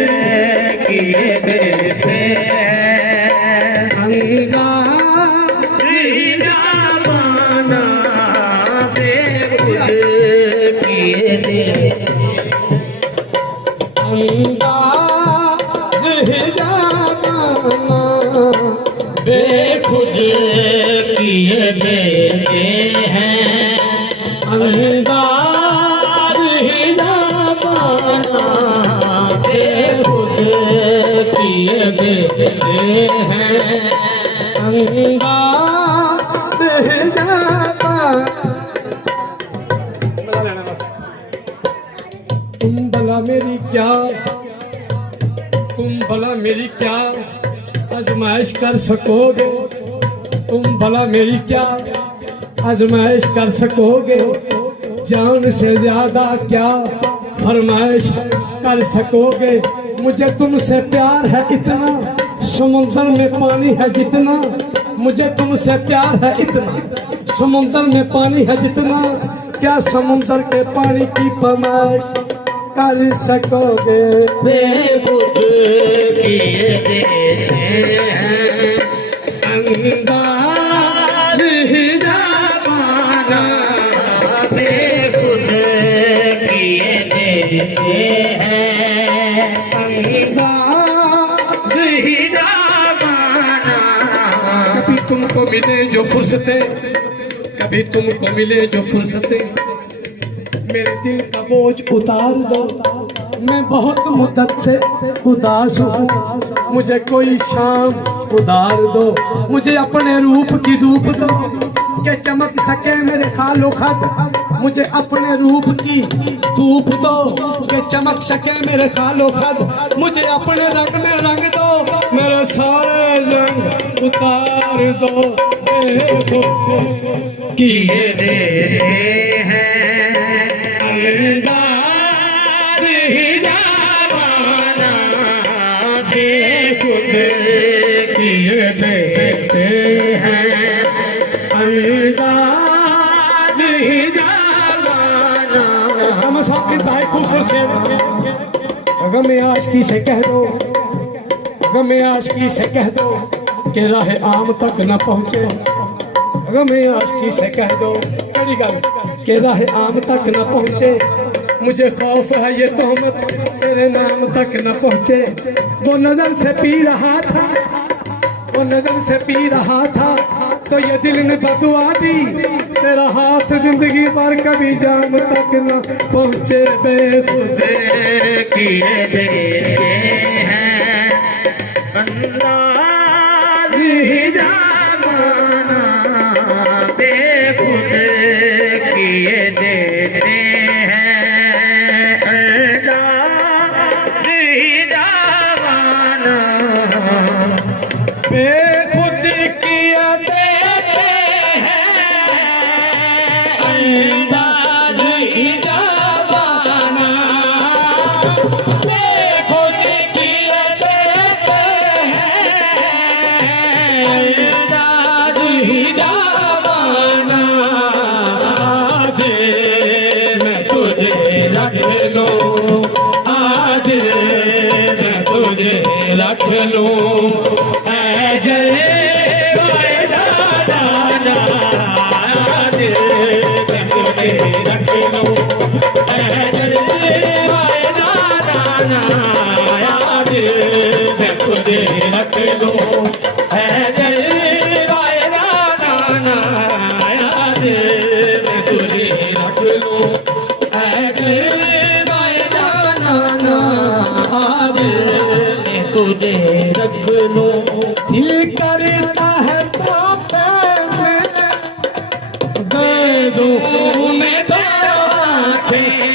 किए देते हैं अंदाज ही बना बेखुद किए देते अंदाज ही बना बेखुद किए देते हैं अंदाज ही जाना बेखुद किए देते हैं अंदाज ही जाना तुम भला मेरी क्या आजमाइश कर सकोगे तुम भला मेरी क्या आजमाइश कर सकोगे जान से ज्यादा क्या फरमाइश कर सकोगे मुझे तुमसे प्यार है इतना समुंदर में पानी है जितना मुझे तुमसे प्यार है इतना समुंदर में पानी है जितना क्या समुंदर के पानी की फरमाइश कर सकोगे बेखुद किए देते हैं अंदाज ही जाना बेखुद किए देते हैं अंदाज ही जाना कभी तुमको मिले जो फुर्सते कभी तुमको मिले जो फुर्सते मेरे दिल का बोझ उतार दो मैं बहुत मुद्दत से उदास हूँ मुझे कोई शाम उधार दो मुझे अपने रूप की धूप दो के चमक सके मेरे खालो खत मुझे अपने रूप की धूप दो के चमक सके मेरे खालो खत मुझे अपने रंग में रंग दो मेरे सारे रंग उतार दो किए देते हैं अंदाज ही जाना बेखुद किए देते हैं अंदाज ही जाना हम सब किस भाई खूबसूरत शेर अगर मैं आशिकी से कह दो अगर मैं आशिकी से कह दो कि राह आम तक न पहुँचे अगर मैं आशिकी से कह दो कड़ी गल कि राह आम तक न पहुँचे मुझे खौफ है ये तोहमत तेरे नाम तक न पहुँचे वो नजर से पी रहा था वो नजर से पी रहा था तो ये दिल ने बदुआ दी तेरा हाथ जिंदगी भर कभी जाम तक न पहुँचे बेखुद किए देते हैं अंदाज ही जाना बेखुद किए देते हैं अंदाज ही जाना बेखुद किए देते हैं अंदाज ही जाना बेखुद किए देते हैं अंदाज ही जाना दे मैं तुझे रख लूं आज मैं तुझे रख लूं ऐ जले रख लूं ऐ जले तुझे रख लो है जलवाए नाना याद मैं तुझे रख लो है जलवाए नाना आज मैं तुझे रख लो दिल करता है तोहफे में दे दूं मैं तो आंखें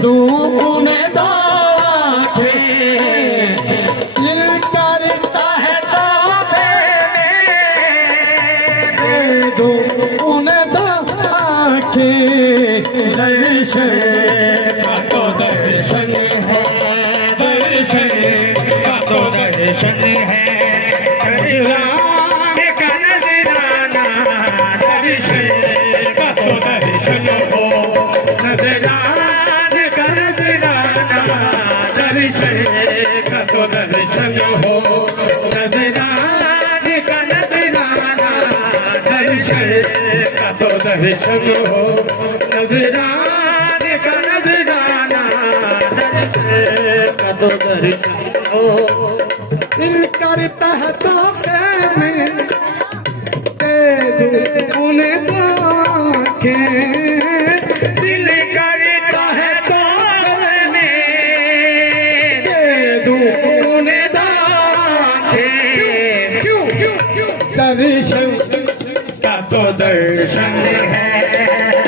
दूने दाखे दिल करता है तोहफे में दूने दाखे दर्शन का तो दर्शन है दर्शन का तो दर्शन है दर्शन का नजराना दर्शन का तो दर्शन हो नजराना का नजराना दर्शन का तो दर्शन हो नजराना का नजराना दर्शन का तो दर्शन हो नजराने का नजराना दर्शन का तो दर्शन हो दिल करता है तोहफे में दे दूने दाखे दिल करता है तोहफे में दे दूने दाखे क्यों क्यों क्यों दर्शन का तो दर्शन है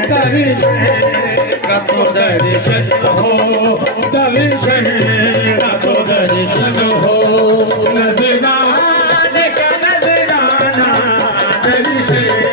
दर्शन का तो दर्शन हो दर्शन का तो दर्शन हो नजराने का नजराना दर्शन